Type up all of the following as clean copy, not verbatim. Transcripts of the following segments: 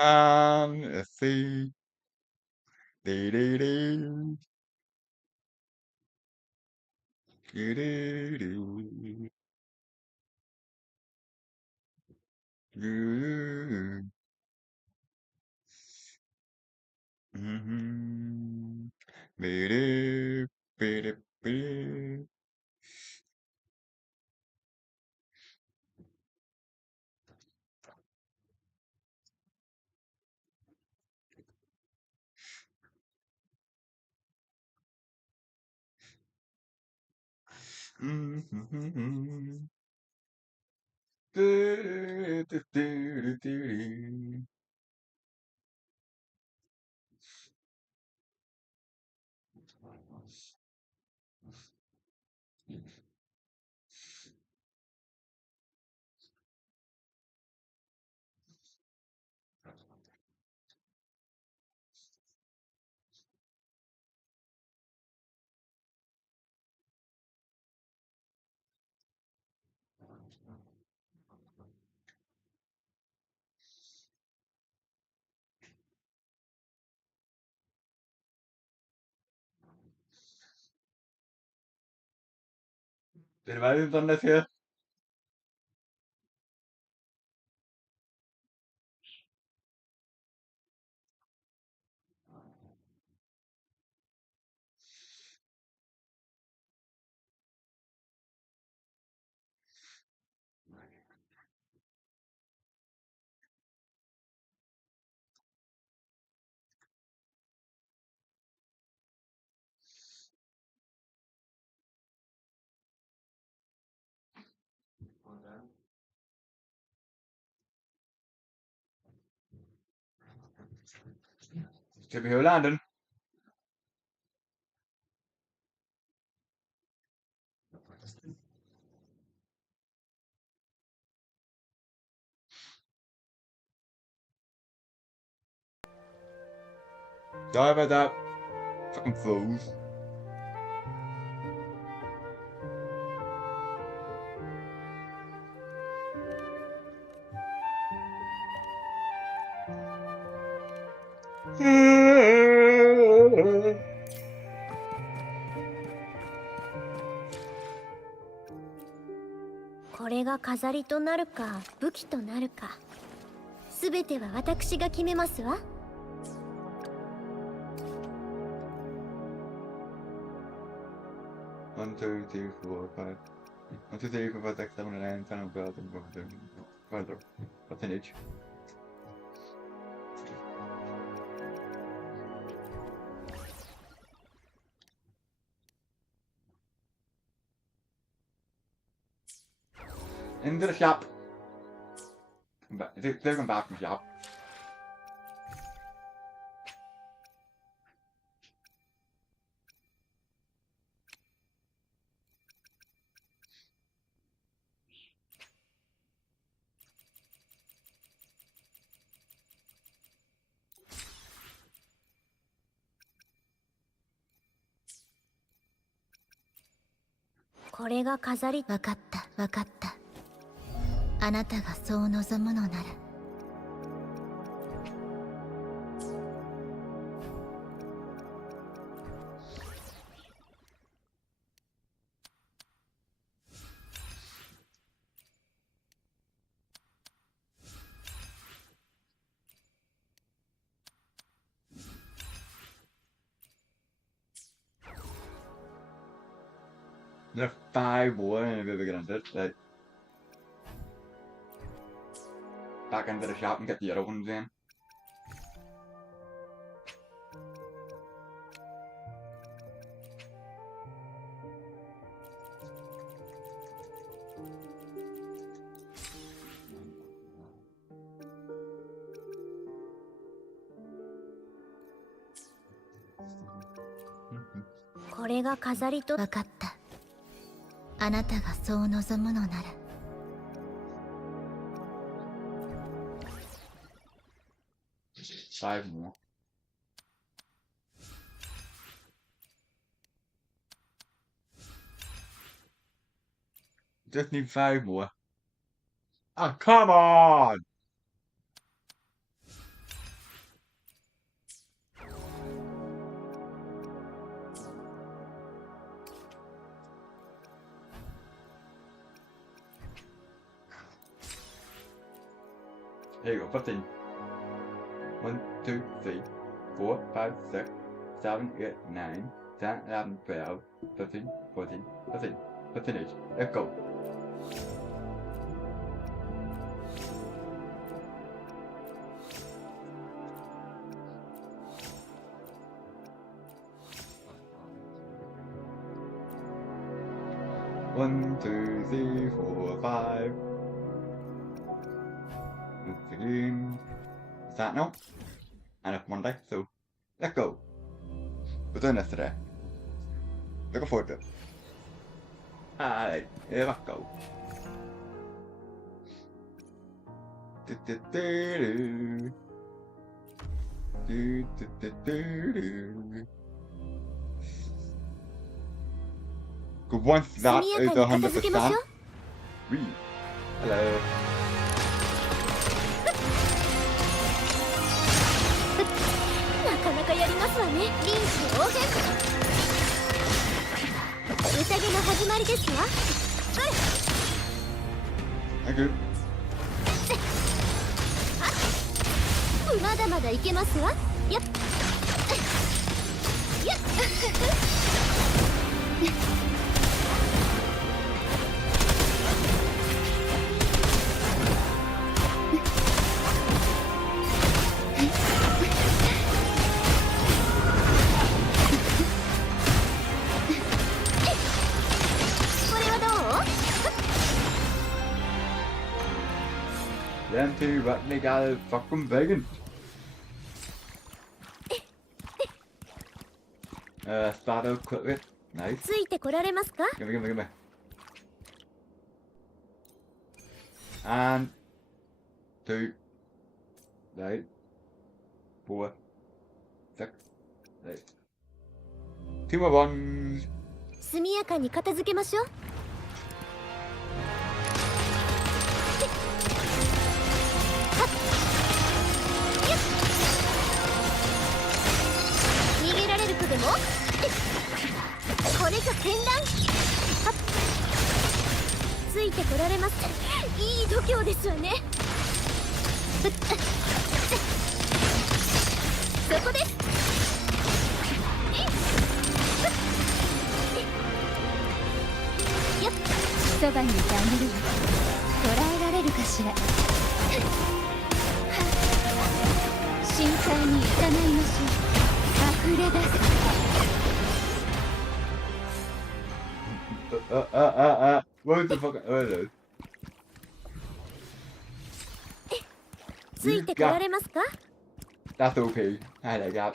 Let's see. Dee dee dee. Dee dee dee. Doo. Mhm. Be-doo, be-doo, be-doo. Mhm. Do, do, do, do, do. Did I done this here? Ska vi höra landen? Sorry about that. Fucking fools. これが飾りとなるか武器となるか、すべては私が決めますわ。1, 2, 3, 4, 5. 1, 2, 3, 4, 5, 6, 7, 8, 9, 10, 11, 12, 13, 14 each. Into the shop. They're going back from the shop.「これが飾り」。分かった分かった。あなたがそう望むのなら。There's 5 more and we're gonna do it. Back into the shop and get the other ones in. Mhm. これが飾りと。分かった。あなたがそう望むのなら。5 more. Just need 5 more. Oh, come on! Here you go, 15. 1, 2, 3, 4, 5, 6, 7, 8, 9, 10, 11, 12, 13, 14, 15. 15 each. Let's go. One, two, three, four, five. Once again. Start now. And it's Monday, so let's go. We're doing this today. Looking forward to it. Alright, here we go. Once that is 100%, we. Hello. なかなかやりますわね。臨機応変。宴の始まりですわ。Thank you. まだまだいけますわ。やっ。やっ。Den till vattniga fucking väggen. Start out quick with. Nice. ついてこられますか？ Give me, give me, give me. And 2, 8, 4, 6, 8. 2 more ones. 速やかに片付けましょう。逃げられるとでも？これぞ戦乱。ついてこられます。いい度胸ですわね。そこです。そばにいてあげるわ。捉えられるかしら。深海に従いましょう。溢れ出す。What the fuck? What is it? ついてこられますか？ That's OP. I like that.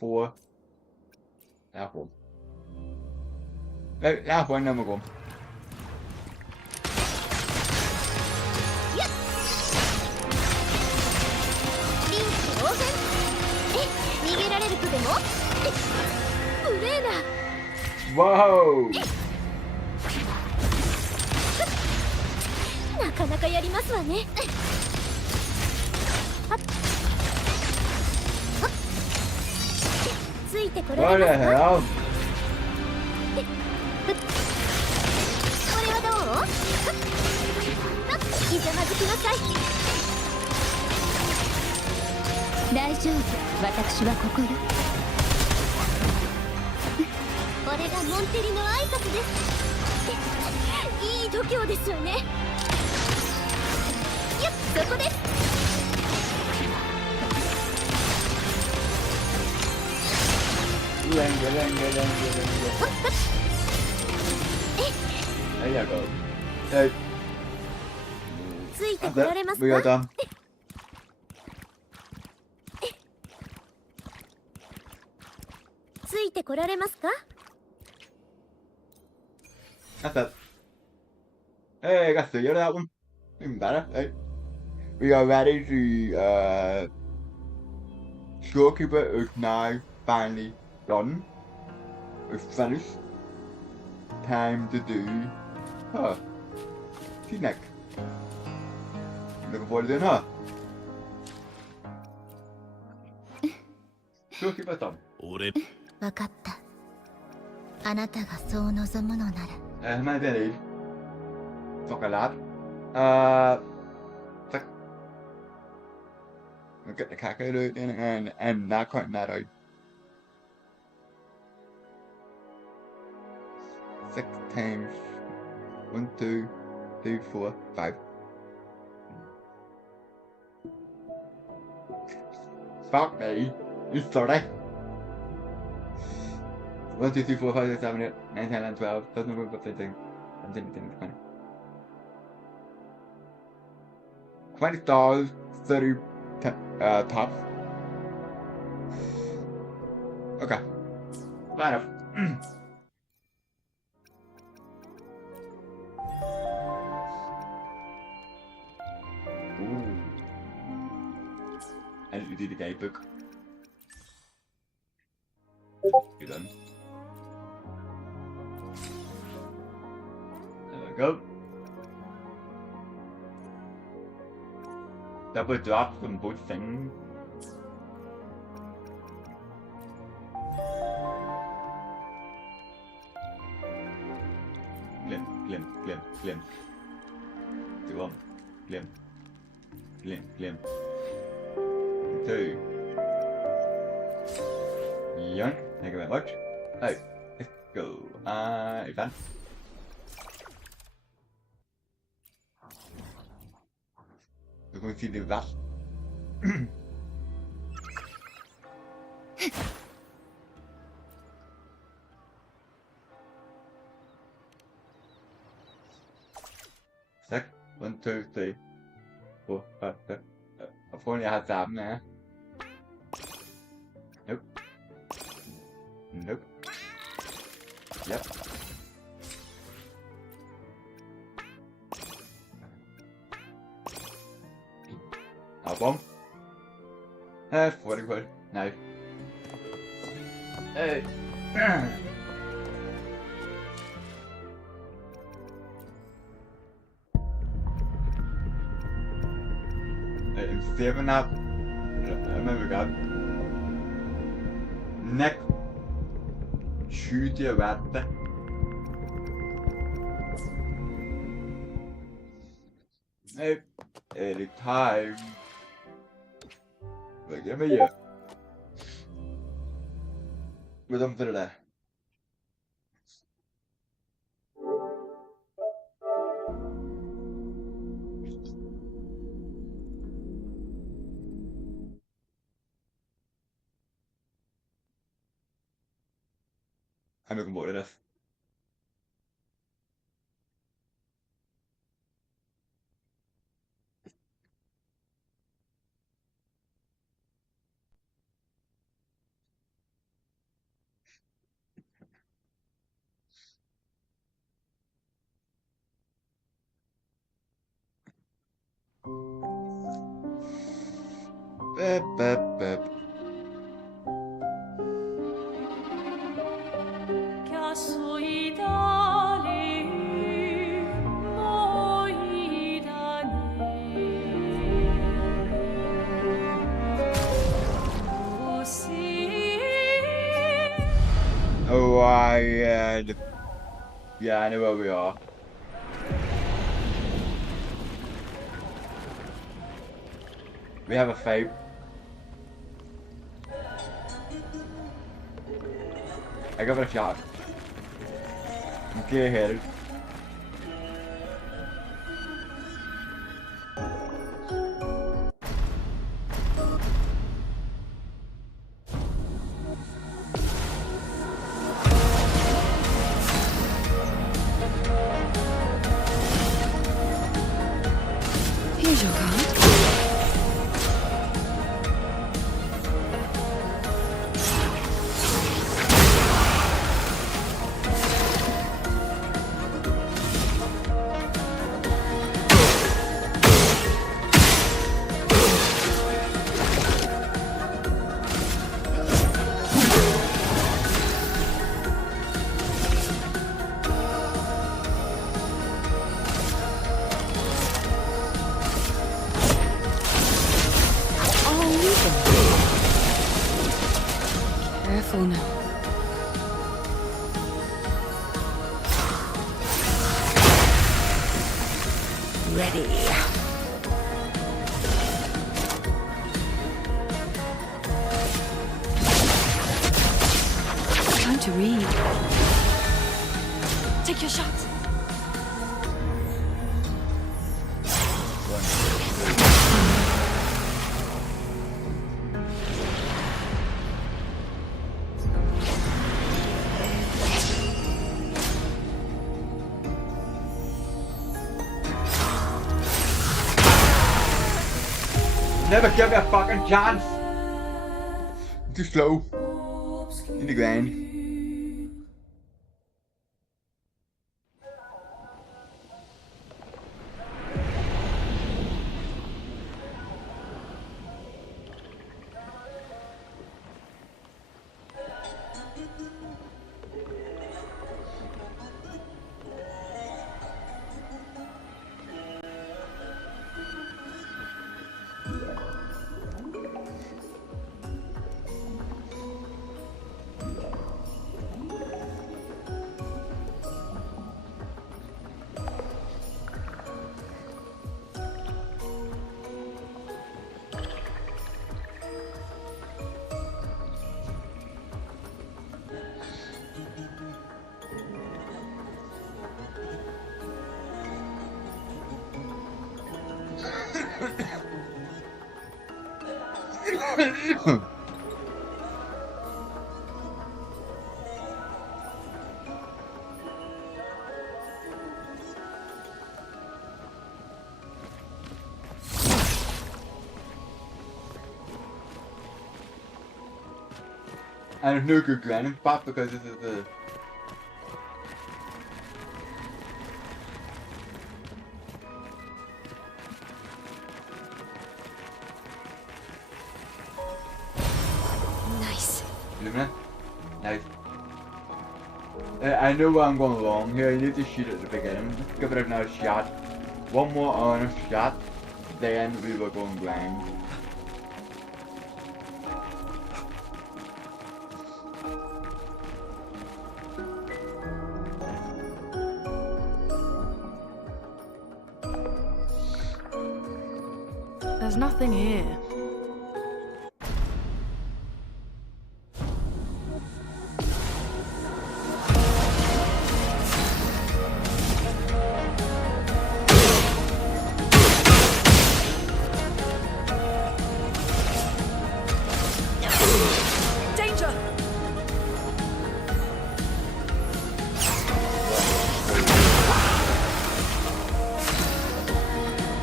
4. That one. That one number one. 臨機応変。逃げられるとでも？無礼な。Whoa! なかなかやりますわね。ついてこら What れ the ますか？ hell? これはどう？ひざまずきなさい。大丈夫、私はここよ。これがモンテリの挨拶です。いい度胸ですわね。やっ、そこです。There you go. Hey. ついてこられます We are か？ done. ついてこられますか？ That's it. Hey, I got to hear that one. Even better. Hey. We are ready to Storekeeper is now finally done. We're finished. Time to do her. She's next. Looking forward to doing her. Storekeeper's done. わかった。あなたがそう望むのなら。How many do I need? Fuck a lot. Fuck. I'll get the cack out and not counting that out. 6 times 1, 2, 3, 4, 5. Fuck me. It's 30. 1, 2, 3, 4, 5, 6, 7, 8, 9, 10, 11, 12, 13, 14, 15, 17, 18, 20. 20 stars, 30 tops. Okay. Fair enough. Ooh. I need to do the guidebook. You're done. There we go. Double drop from both things. Glim. 2, 1. Glim. 2. Yoink. Thank you very much. Oh, let's go. Advance. We're going to do that. Six. 1, 2, 3, 4, 5, 6. I've only had 7 now. Nope. Yep. Album. 40 quid. No. Hey. I'm saving up. Remember God. Next Tuesday Wednesday. Hey, anytime. But give me a. We're done for today. I'm looking forward to this. Beep. Oh, yeah, I know where we are. We have a fight. I got a shot. I'm clear-headed. Here's your card. ready. Time to read. Take your shot. Never give me a fucking chance! Too slow. In the ground. And there's no good grinding spot because this is the... Nice. Lumina? Nice. I know I'm going wrong here, I need to shoot at the beginning. Give it another shot. One more honest shot, then we will go and grind. There's nothing here. Danger!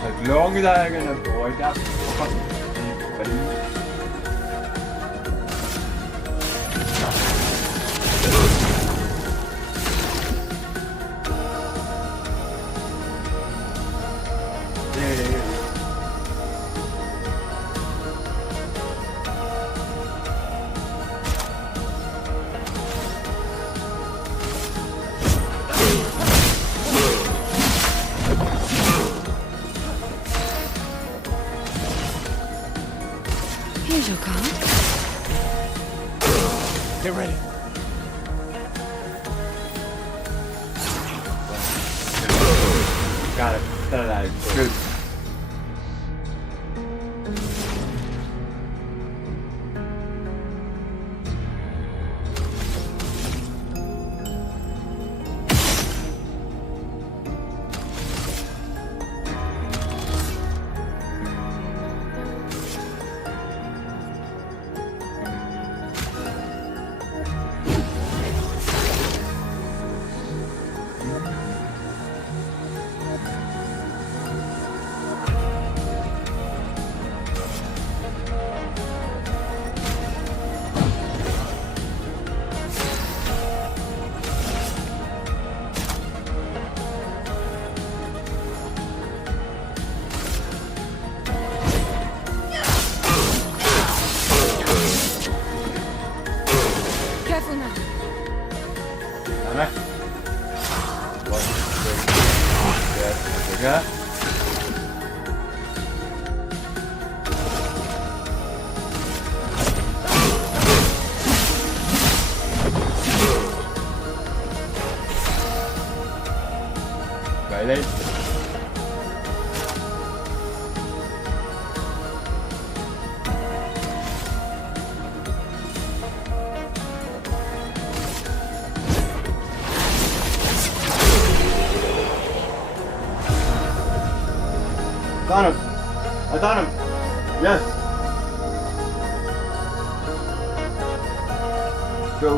As long as I can avoid that fucking balloon. Here's your card. Get ready. Got it. That good. Careful now. Alright. One, two, yes, yeah. Right. got him! I got him! Yes! So,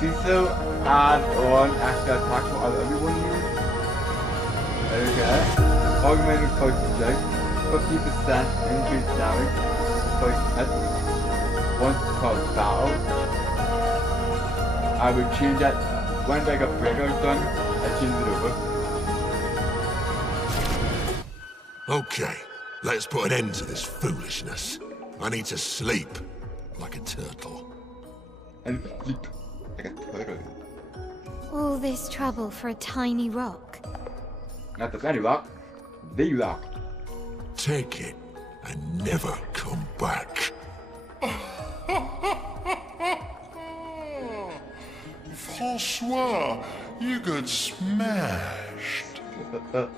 Cecil add on extra attack for everyone here. Okay. Augmented close strike. 50% increased damage. Close hit. Once per battle. I would change that when like a breaker is done, I change it over. Okay, let's put an end to this foolishness. I need to sleep like a turtle. And sleep like a turtle. All this trouble for a tiny rock. Not the fanny rock, the rock. Take it and never come back. François, you got smashed. But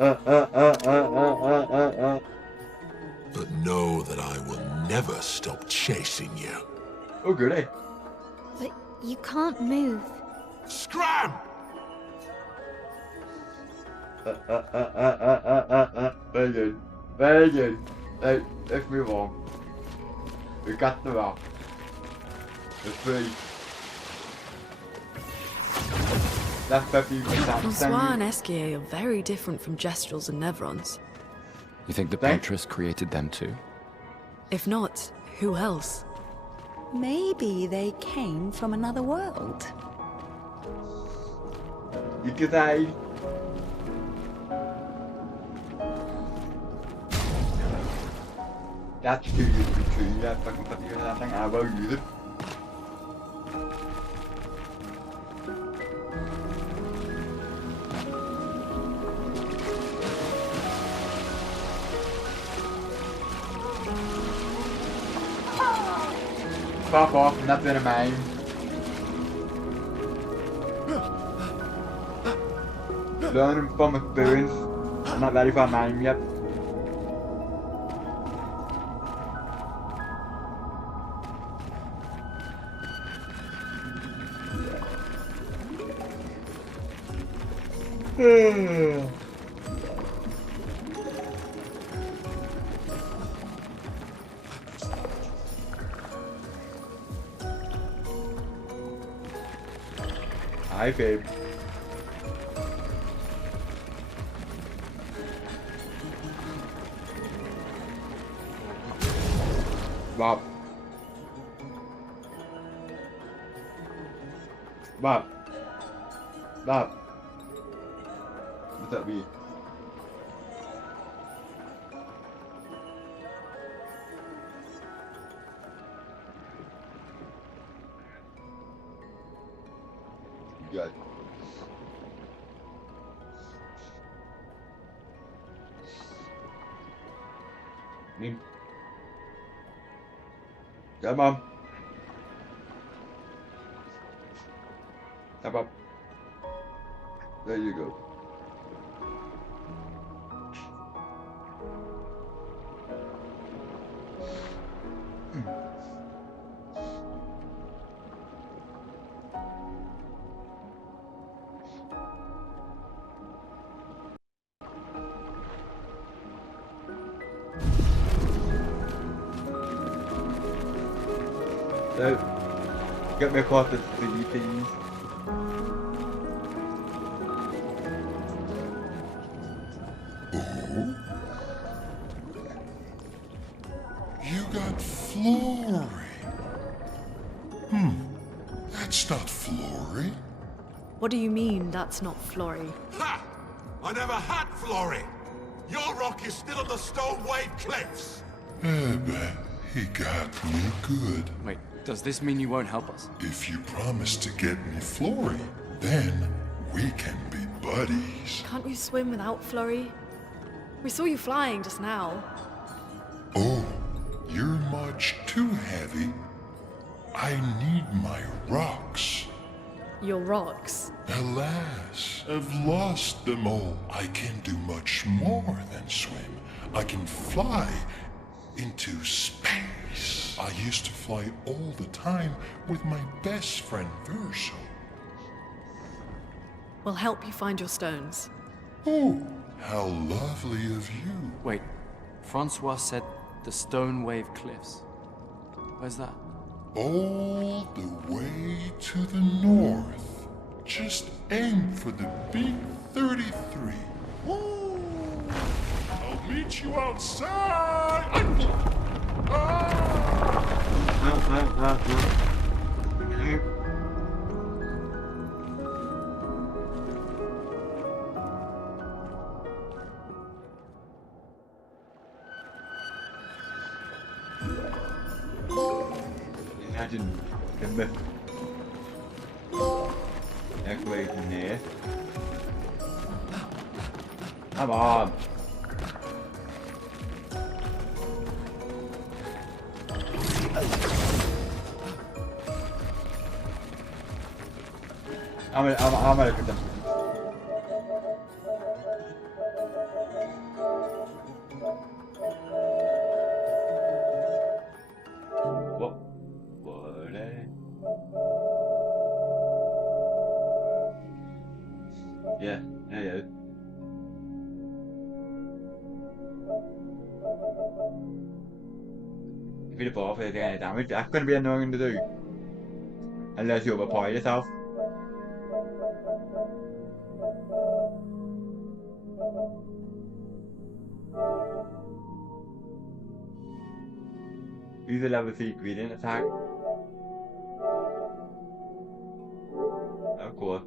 know that I will never stop chasing you. Oh, goody. But you can't move. Scram! Very good. Very good. Let's move on. We got the rock. It's free. That's 50%. Francois and Esquier are very different from Gestrels and Nevrons. You think the Petrus created them too? If not, who else? Maybe they came from another world. You could say. That's too good to be true. Yeah, fucking put together that thing. I will use it. Fuck off, I'm not doing a mime. Learning from experience. I'm not ready for a mime yet. Hi, babe. Bob. Bob. Bob. What's that be? Good. Me. Yeah, Mom. Step up. There you go. So, get me across the city, please. Oh? You got Flory. That's not Flory. What do you mean, that's not Flory? Ha! I never had Flory! Your rock is still on the Stone Wave Cliffs! He got me good. Wait, does this mean you won't help us? If you promise to get me Flory, then we can be buddies. Can't you swim without Flory? We saw you flying just now. Oh, you're much too heavy. I need my rocks. Your rocks. Alas, I've lost them all. I can do much more than swim. I can fly into space. I used to fly all the time with my best friend Verso. We'll help you find your stones. Oh, How lovely of you. Wait, Francois said the Stone Wave Cliffs. Where's that? All the way to the north. Just aim for the big 33. Woo! I'll meet you outside. Imagine the myth. Echoing from here. Come on. I'm gonna look at them. What? Yeah, yeah. If you'd have bought for any damage, that's gonna be annoying to do. Unless you overpower yourself. Use a level 3 gradient attack. Oh, cool.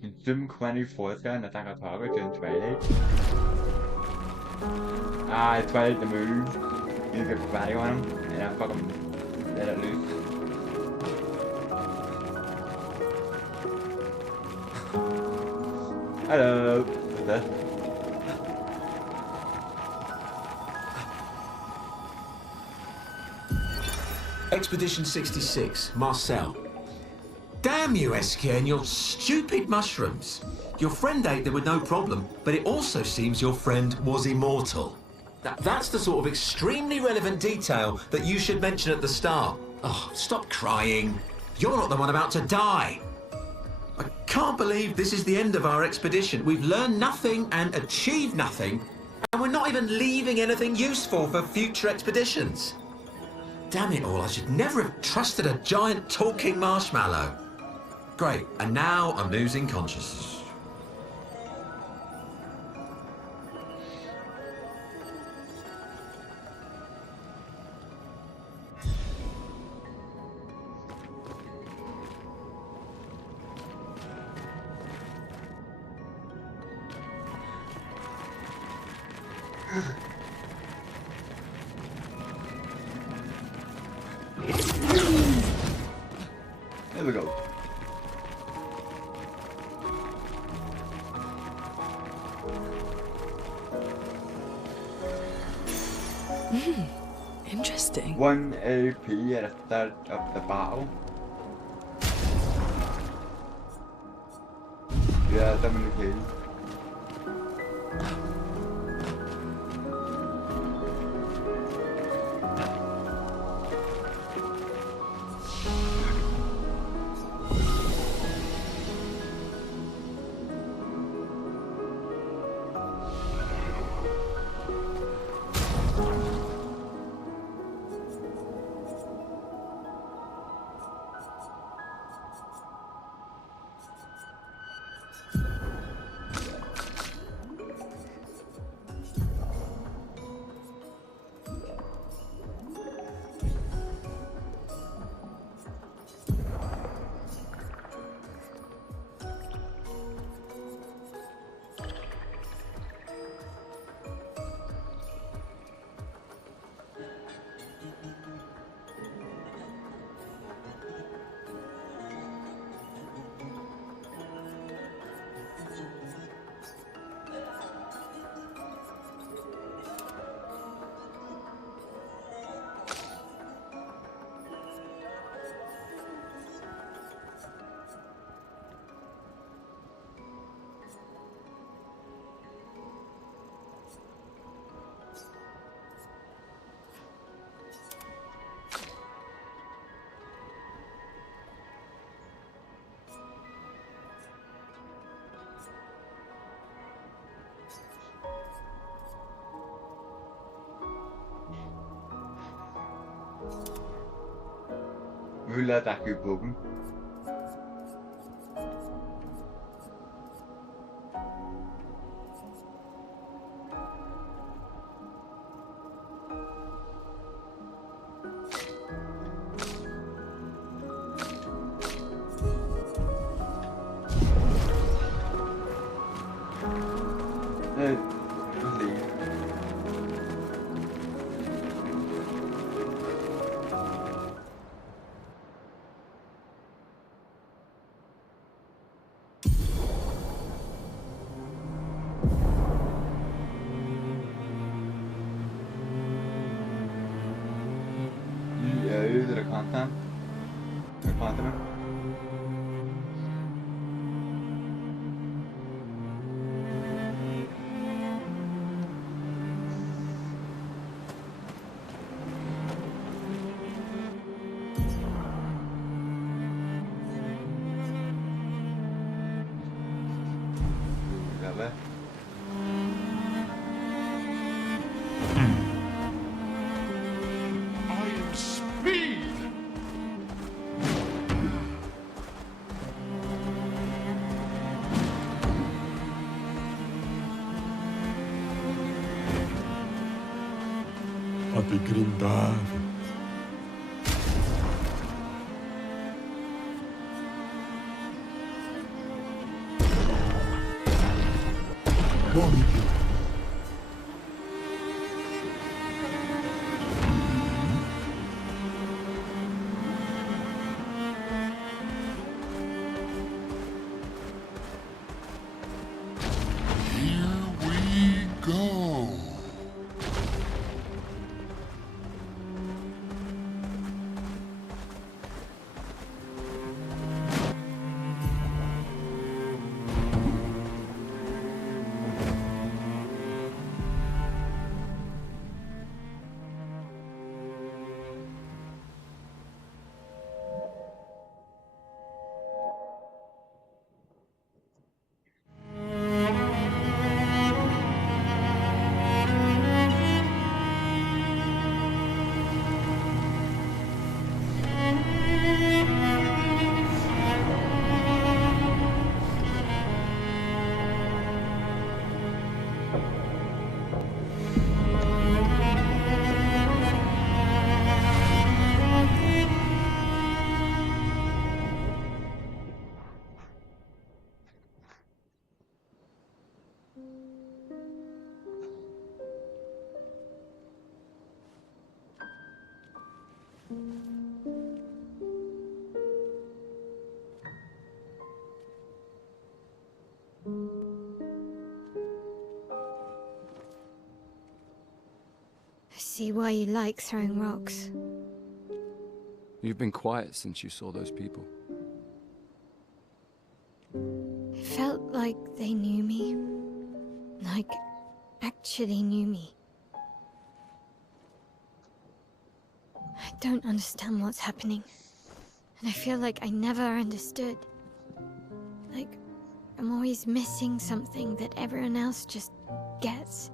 Consume 24 and attack a target during Twilight. Ah, it's Twilight the move. You get value on him, and I fucking let it loose. Hello. What's this? Expedition 66, Marcel. Damn you, Eskia, and your stupid mushrooms. Your friend ate them with no problem, but it also seems your friend was immortal. That's the sort of extremely relevant detail that you should mention at the start. Oh, stop crying. You're not the one about to die. I can't believe this is the end of our expedition. We've learned nothing and achieved nothing, and we're not even leaving anything useful for future expeditions. Damn it all, I should never have trusted a giant talking marshmallow. Great, and now I'm losing consciousness. There we go. Interesting. 1 AP at the start of the battle. Yeah, WP. Hyllätään kypukun. Ydre kanten. Kanten. Hyvä. I am speed! Ate grindave. Buoni più. Here we go. I see why you like throwing rocks. You've been quiet since you saw those people. It felt like they knew me. Like, actually knew me. I don't understand what's happening. And I feel like I never understood. Like, I'm always missing something that everyone else just gets.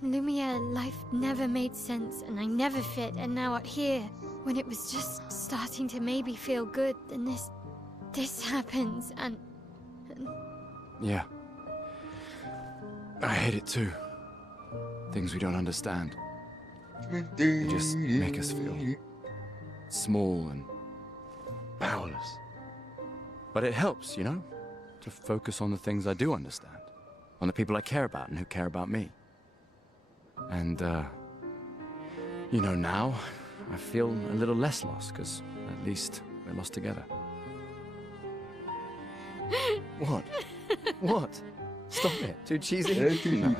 In Lumiere, life never made sense, and I never fit, and now out here, when it was just starting to maybe feel good, then this happens, and... Yeah. I hate it too. Things we don't understand. They just make us feel small and powerless. But it helps, you know, to focus on the things I do understand, on the people I care about and who care about me. And, you know, now I feel a little less lost, because at least we're lost together. What? What? Stop it. Too cheesy? No.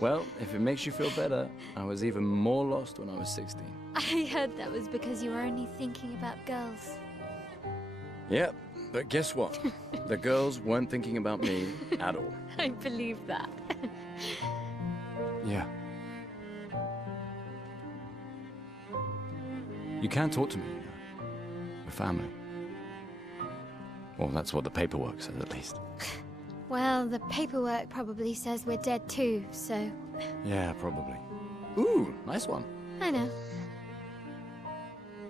Well, if it makes you feel better, I was even more lost when I was 16. I heard that was because you were only thinking about girls. Yep, but guess what? The girls weren't thinking about me at all. I believe that. Yeah. You can talk to me, you know. We're family. Well, that's what the paperwork says, at least. Well, the paperwork probably says we're dead too, so... Yeah, probably. Ooh, nice one. I know.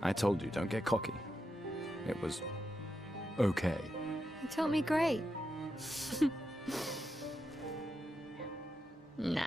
I told you, don't get cocky. It was okay. You taught me great. Nah.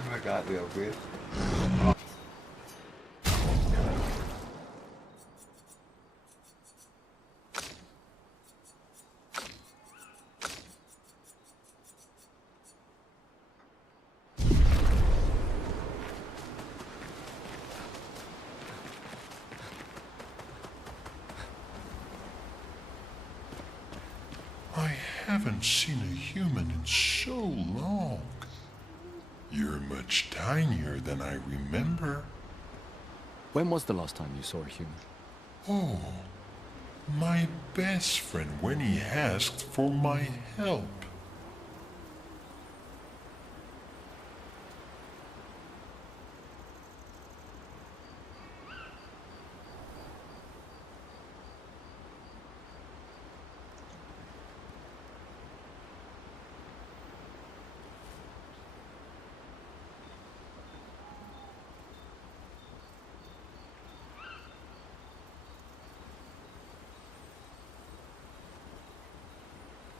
Oh my god, real weird. I haven't seen a human in so long. You're much tinier than I remember. When was the last time you saw a human? Oh, my best friend when he asked for my help.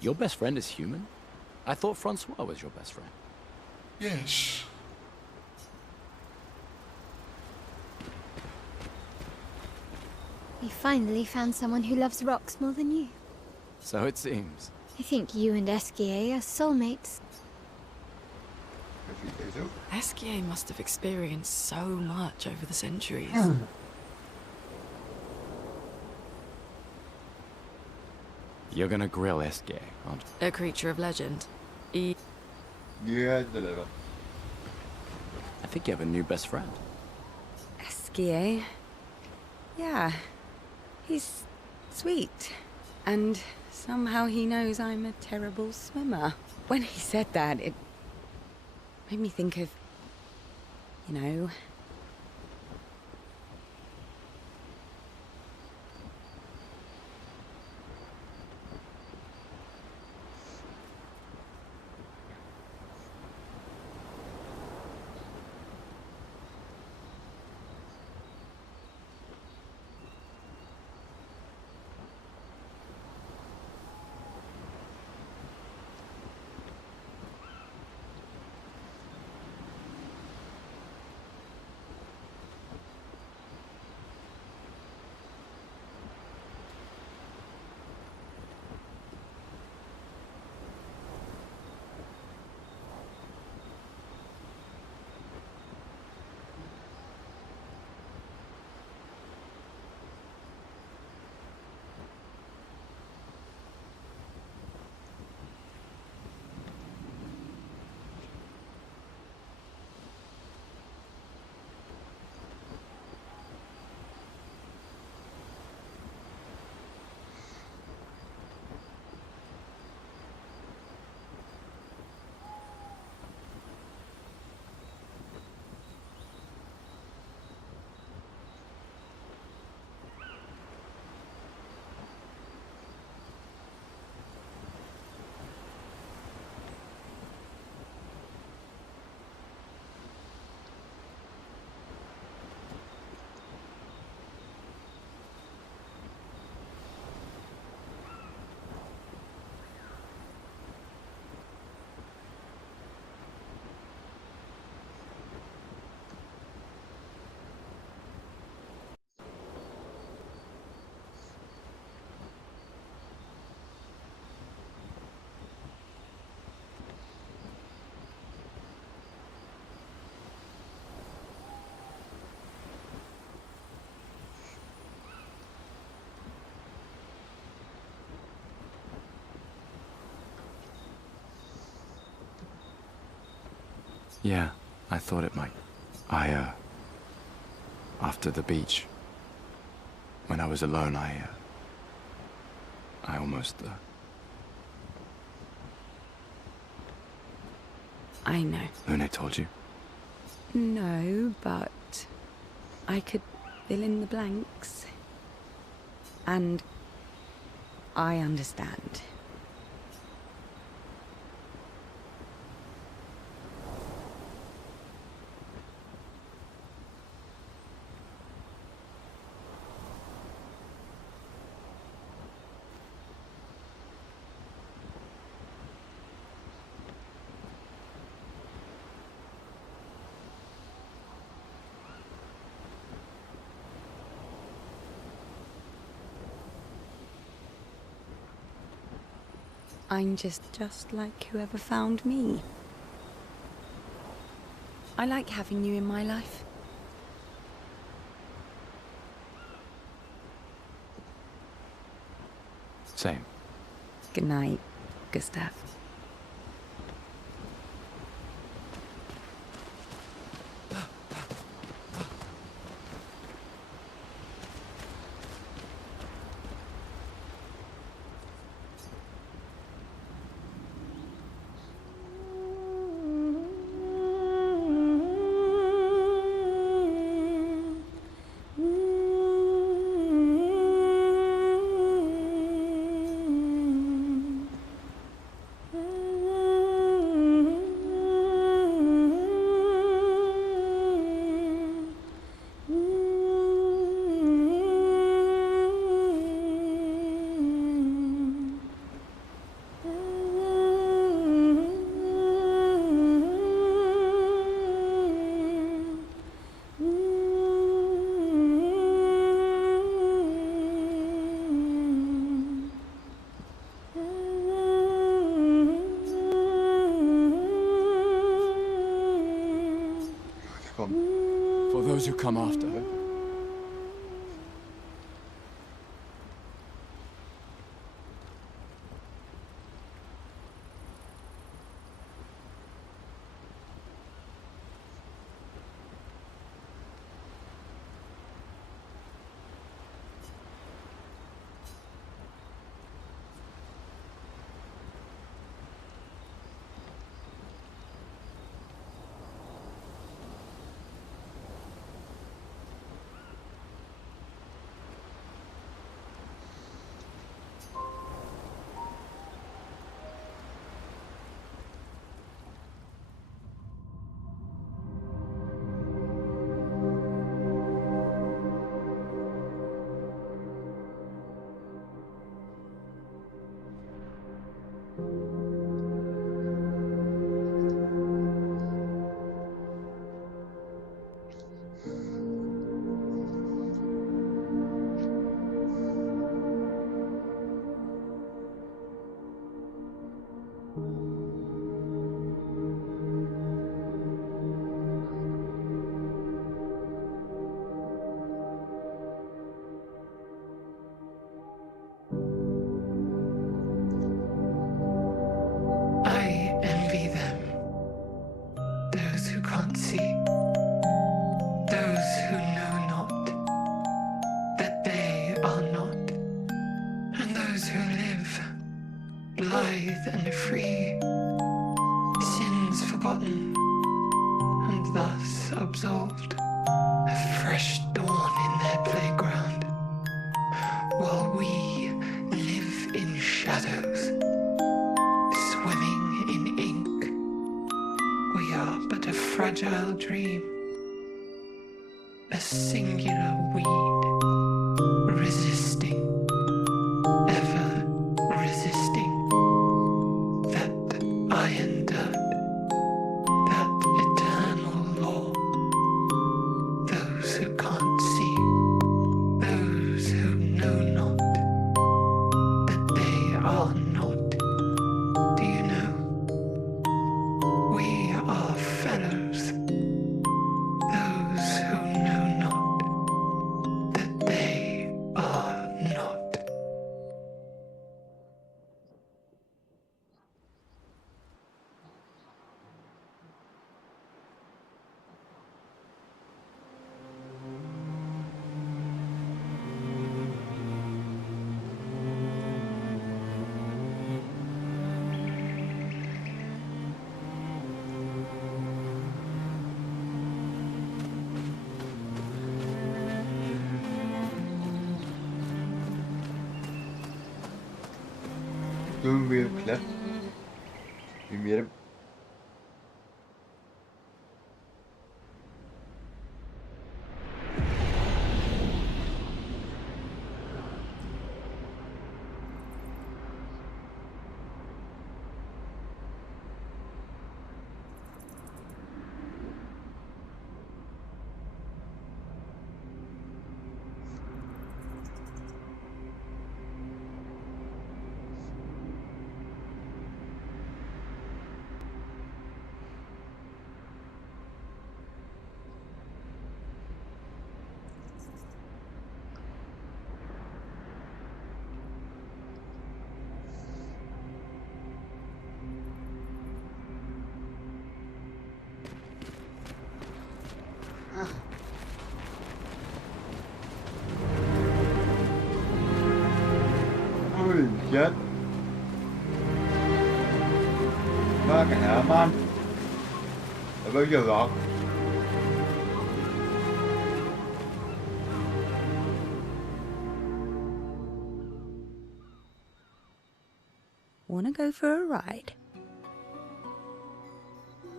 Your best friend is human? I thought Francois was your best friend. Yes. You finally found someone who loves rocks more than you. So it seems. I think you and Esquier are soulmates. If you say so. Esquier must have experienced so much over the centuries. You're gonna grill Esquier, aren't you? A creature of legend. Yeah, deliver. I think you have a new best friend. Esquier. Yeah. He's sweet. And somehow he knows I'm a terrible swimmer. When he said that, it made me think of, you know, Yeah, I thought it might. After the beach, when I was alone, I almost, I know. Lune told you? No, but I could fill in the blanks. And I understand. I'm just like whoever found me. I like having you in my life. Same. Good night, Gustav. For those who come after. I envy them. Those who can't see. Those who know not that they are not. And those who live, blithe and free, sins forgotten, and thus absolved. A fresh dawn in their playground, while we live in shadows, swimming in ink. We are but a fragile dream, a singular weed, resisting, ever resisting, that iron dirt, that eternal law. Those who can't see, those who know not that they are not. Do you know? We are fellows. Those who know not Doing real cliff. We made him. Holy shit. Fucking hell, man. Đã bao giờ lọt? Wanna go for a ride?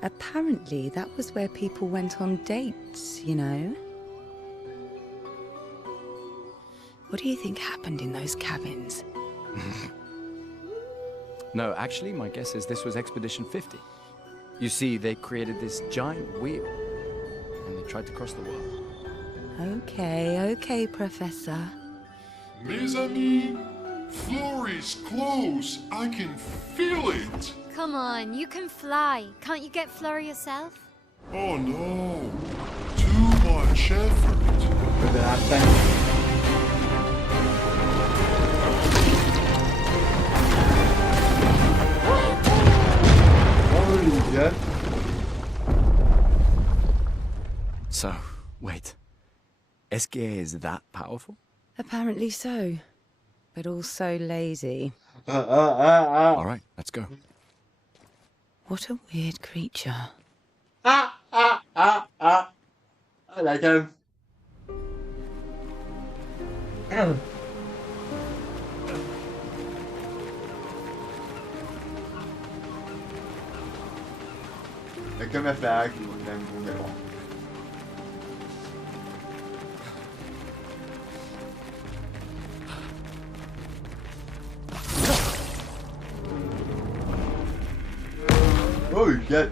Apparently, that was where people went on dates, you know? What do you think happened in those cabins? No, actually, my guess is this was Expedition 50. You see, they created this giant wheel, and they tried to cross the world. Okay, Professor. Mes amis, Florey's close. I can feel it. Come on, you can fly. Can't you get Flora yourself? Oh no, too much effort. Look at that thing. Holy shit. So, wait. SKA is that powerful? Apparently so, but also lazy. All right, let's go. What a weird creature. I like him. Jag kan med flagg den gången då. Oh shit.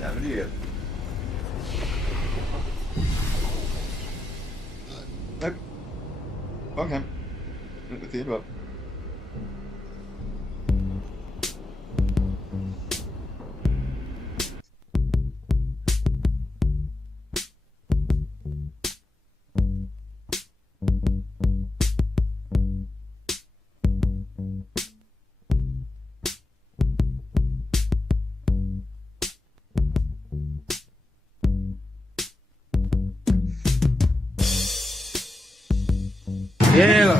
Där var det ju. Nej. Bak hem. Inte till va. Yeah.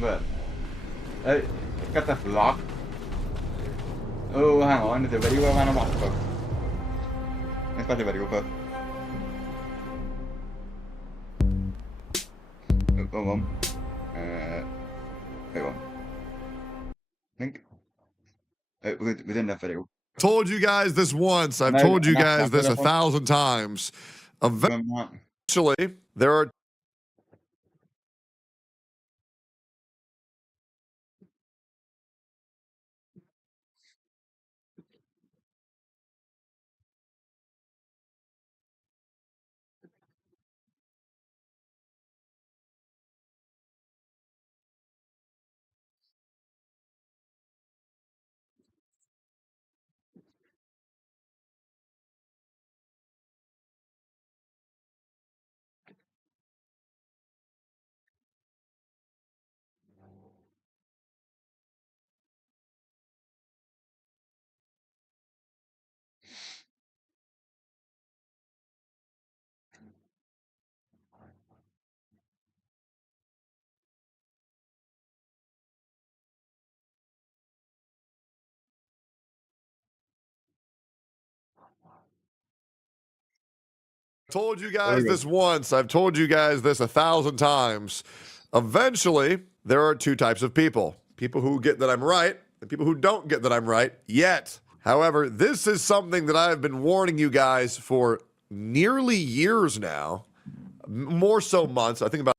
But got the lock. Oh, hang on, the video went on off. Let's start the video first. Vâng. Wait one. Link. Within that video. Told you guys this once. I've told you guys this 1,000 times. Eventually, there are told you guys this once. I've told you guys this 1,000 times. Eventually, there are two types of people. People who get that I'm right and people who don't get that I'm right yet. However, this is something that I've been warning you guys for nearly years now. More so months. I think about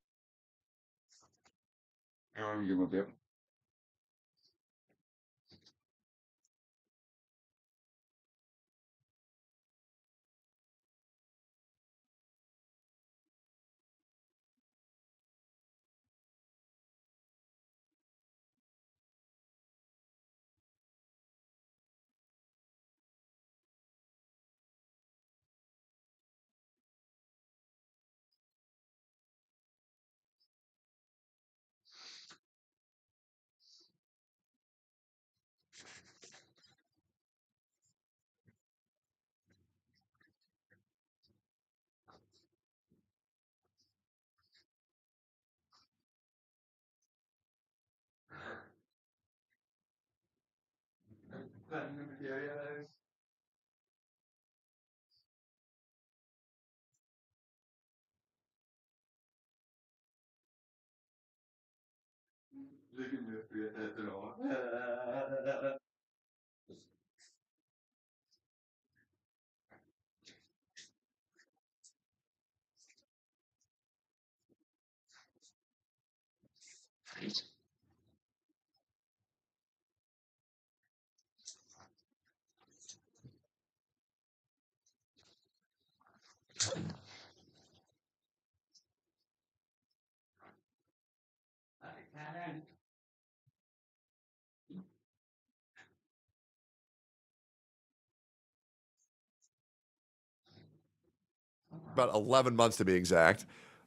about 11 months to be exact.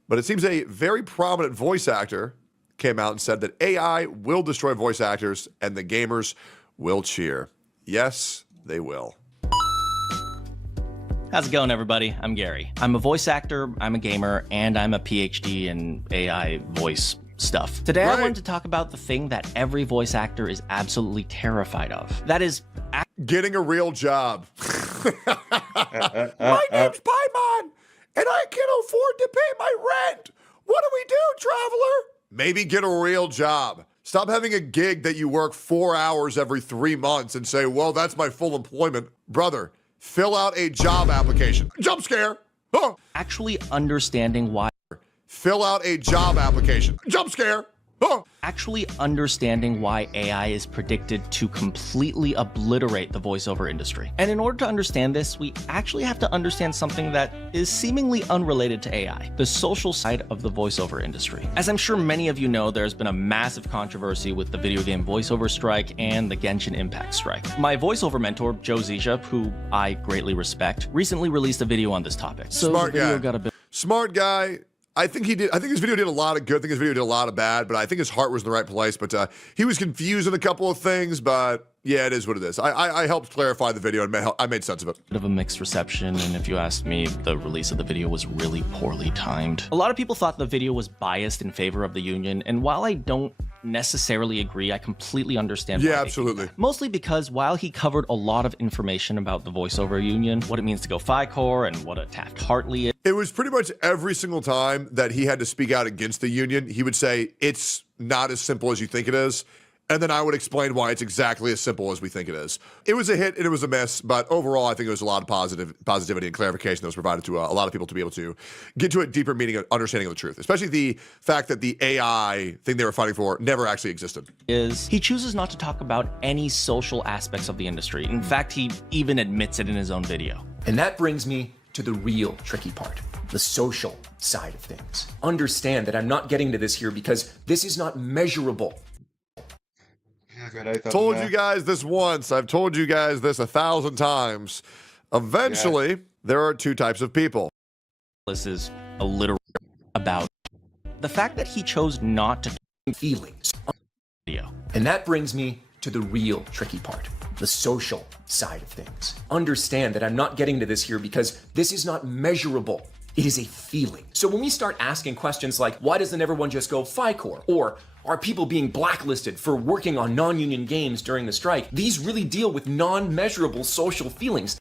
But it seems a very prominent voice actor came out and said that AI will destroy voice actors and the gamers will cheer. Yes, they will. How's it going, everybody? I'm Gary. I'm a voice actor, I'm a gamer, and I'm a PhD in AI voice stuff. Today I wanted to talk about the thing that every voice actor is absolutely terrified of. That is getting a real job. My name's Paimon, and I can't afford to pay my rent. What do we do, traveler? Maybe get a real job. Stop having a gig that you work 4 hours every 3 months and say, well, that's my full employment. Brother, fill out a job application. Jump scare. Huh. Actually understanding why. Fill out a job application. Jump scare. Huh. Actually understanding why AI is predicted to completely obliterate the voiceover industry. And in order to understand this, we actually have to understand something that is seemingly unrelated to AI, the social side of the voiceover industry. As I'm sure many of you know, there's been a massive controversy with the video game voiceover strike and the Genshin Impact strike. My voiceover mentor, Joe Zizia, who I greatly respect, recently released a video on this topic. So Smart the video guy. got a bit. Smart guy. I think his video did a lot of good. I think his video did a lot of bad, but I think his heart was in the right place. But he was confused in a couple of things, but yeah, it is what it is. I helped clarify the video and I made sense of it. Bit of a mixed reception, and if you ask me, the release of the video was really poorly timed. A lot of people thought the video was biased in favor of the union, and while I don't necessarily agree, I completely understand why. Yeah, absolutely. Mostly because while he covered a lot of information about the voiceover union, what it means to go FICOR, and what a Taft-Hartley is. It was pretty much every single time that he had to speak out against the union, he would say, it's not as simple as you think it is. And then I would explain why it's exactly as simple as we think it is. It was a hit and it was a miss, but overall, I think it was a lot of positivity and clarification that was provided to a lot of people to be able to get to a deeper meaning and understanding of the truth, especially the fact that the AI thing they were fighting for never actually existed. He chooses not to talk about any social aspects of the industry. In fact, he even admits it in his own video. And that brings me to the real tricky part, the social side of things. Understand that I'm not getting to this here because this is not measurable. Told you guys this once. I've told you guys this 1,000 times. Eventually, there are two types of people. This is a literal about the fact that he chose not to feelings. Video. And that brings me to the real tricky part, the social side of things. Understand that I'm not getting to this here because this is not measurable. It is a feeling. So when we start asking questions like, why doesn't everyone just go FICOR? Or are people being blacklisted for working on non-union games during the strike? These really deal with non-measurable social feelings.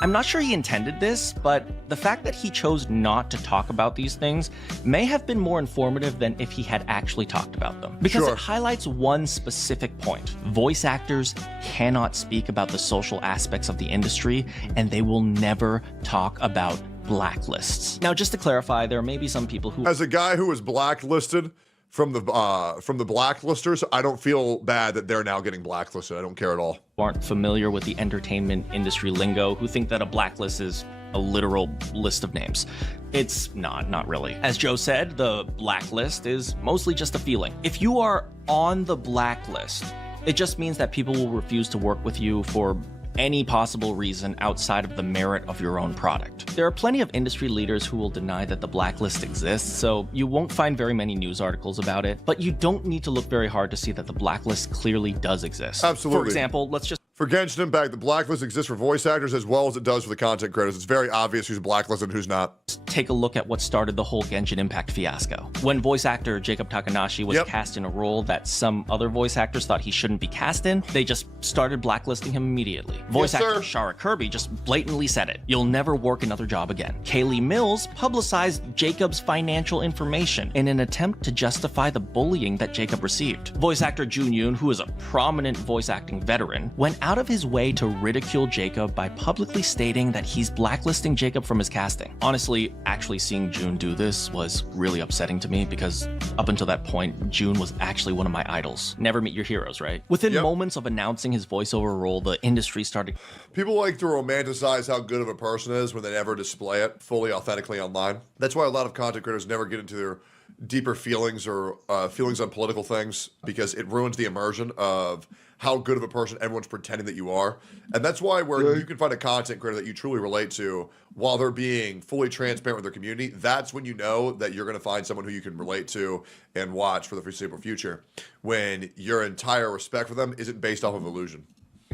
I'm not sure he intended this, but the fact that he chose not to talk about these things may have been more informative than if he had actually talked about them. Because it highlights one specific point. Voice actors cannot speak about the social aspects of the industry, and they will never talk about blacklists. Now, just to clarify, there may be some people who— As a guy who was blacklisted from the blacklisters, I don't feel bad that they're now getting blacklisted. I don't care at all. Aren't familiar with the entertainment industry lingo, who think that a blacklist is a literal list of names. It's not really. As Joe said, the blacklist is mostly just a feeling. If you are on the blacklist, it just means that people will refuse to work with you for any possible reason outside of the merit of your own product. There are plenty of industry leaders who will deny that the blacklist exists, so you won't find very many news articles about it, but you don't need to look very hard to see that the blacklist clearly does exist. Absolutely. For example, let's just— For Genshin Impact, the blacklist exists for voice actors as well as it does for the content creators. It's very obvious who's blacklisted and who's not. Take a look at what started the whole Genshin Impact fiasco. When voice actor Jacob Takanashi was cast in a role that some other voice actors thought he shouldn't be cast in, they just started blacklisting him immediately. Voice actor Shara Kirby just blatantly said it. You'll never work another job again. Kaylee Mills publicized Jacob's financial information in an attempt to justify the bullying that Jacob received. Voice actor Jun Yoon, who is a prominent voice acting veteran, went out of his way to ridicule Jacob by publicly stating that he's blacklisting Jacob from his casting. Honestly, actually seeing Jun do this was really upsetting to me because up until that point, Jun was actually one of my idols. Never meet your heroes, right? Within moments of announcing his voiceover role, the industry started— People like to romanticize how good of a person is when they never display it fully authentically online. That's why a lot of content creators never get into their deeper feelings or feelings on political things, because it ruins the immersion of how good of a person everyone's pretending that you are. And that's why where you can find a content creator that you truly relate to while they're being fully transparent with their community, that's when you know that you're going to find someone who you can relate to and watch for the foreseeable future, when your entire respect for them isn't based off of illusion.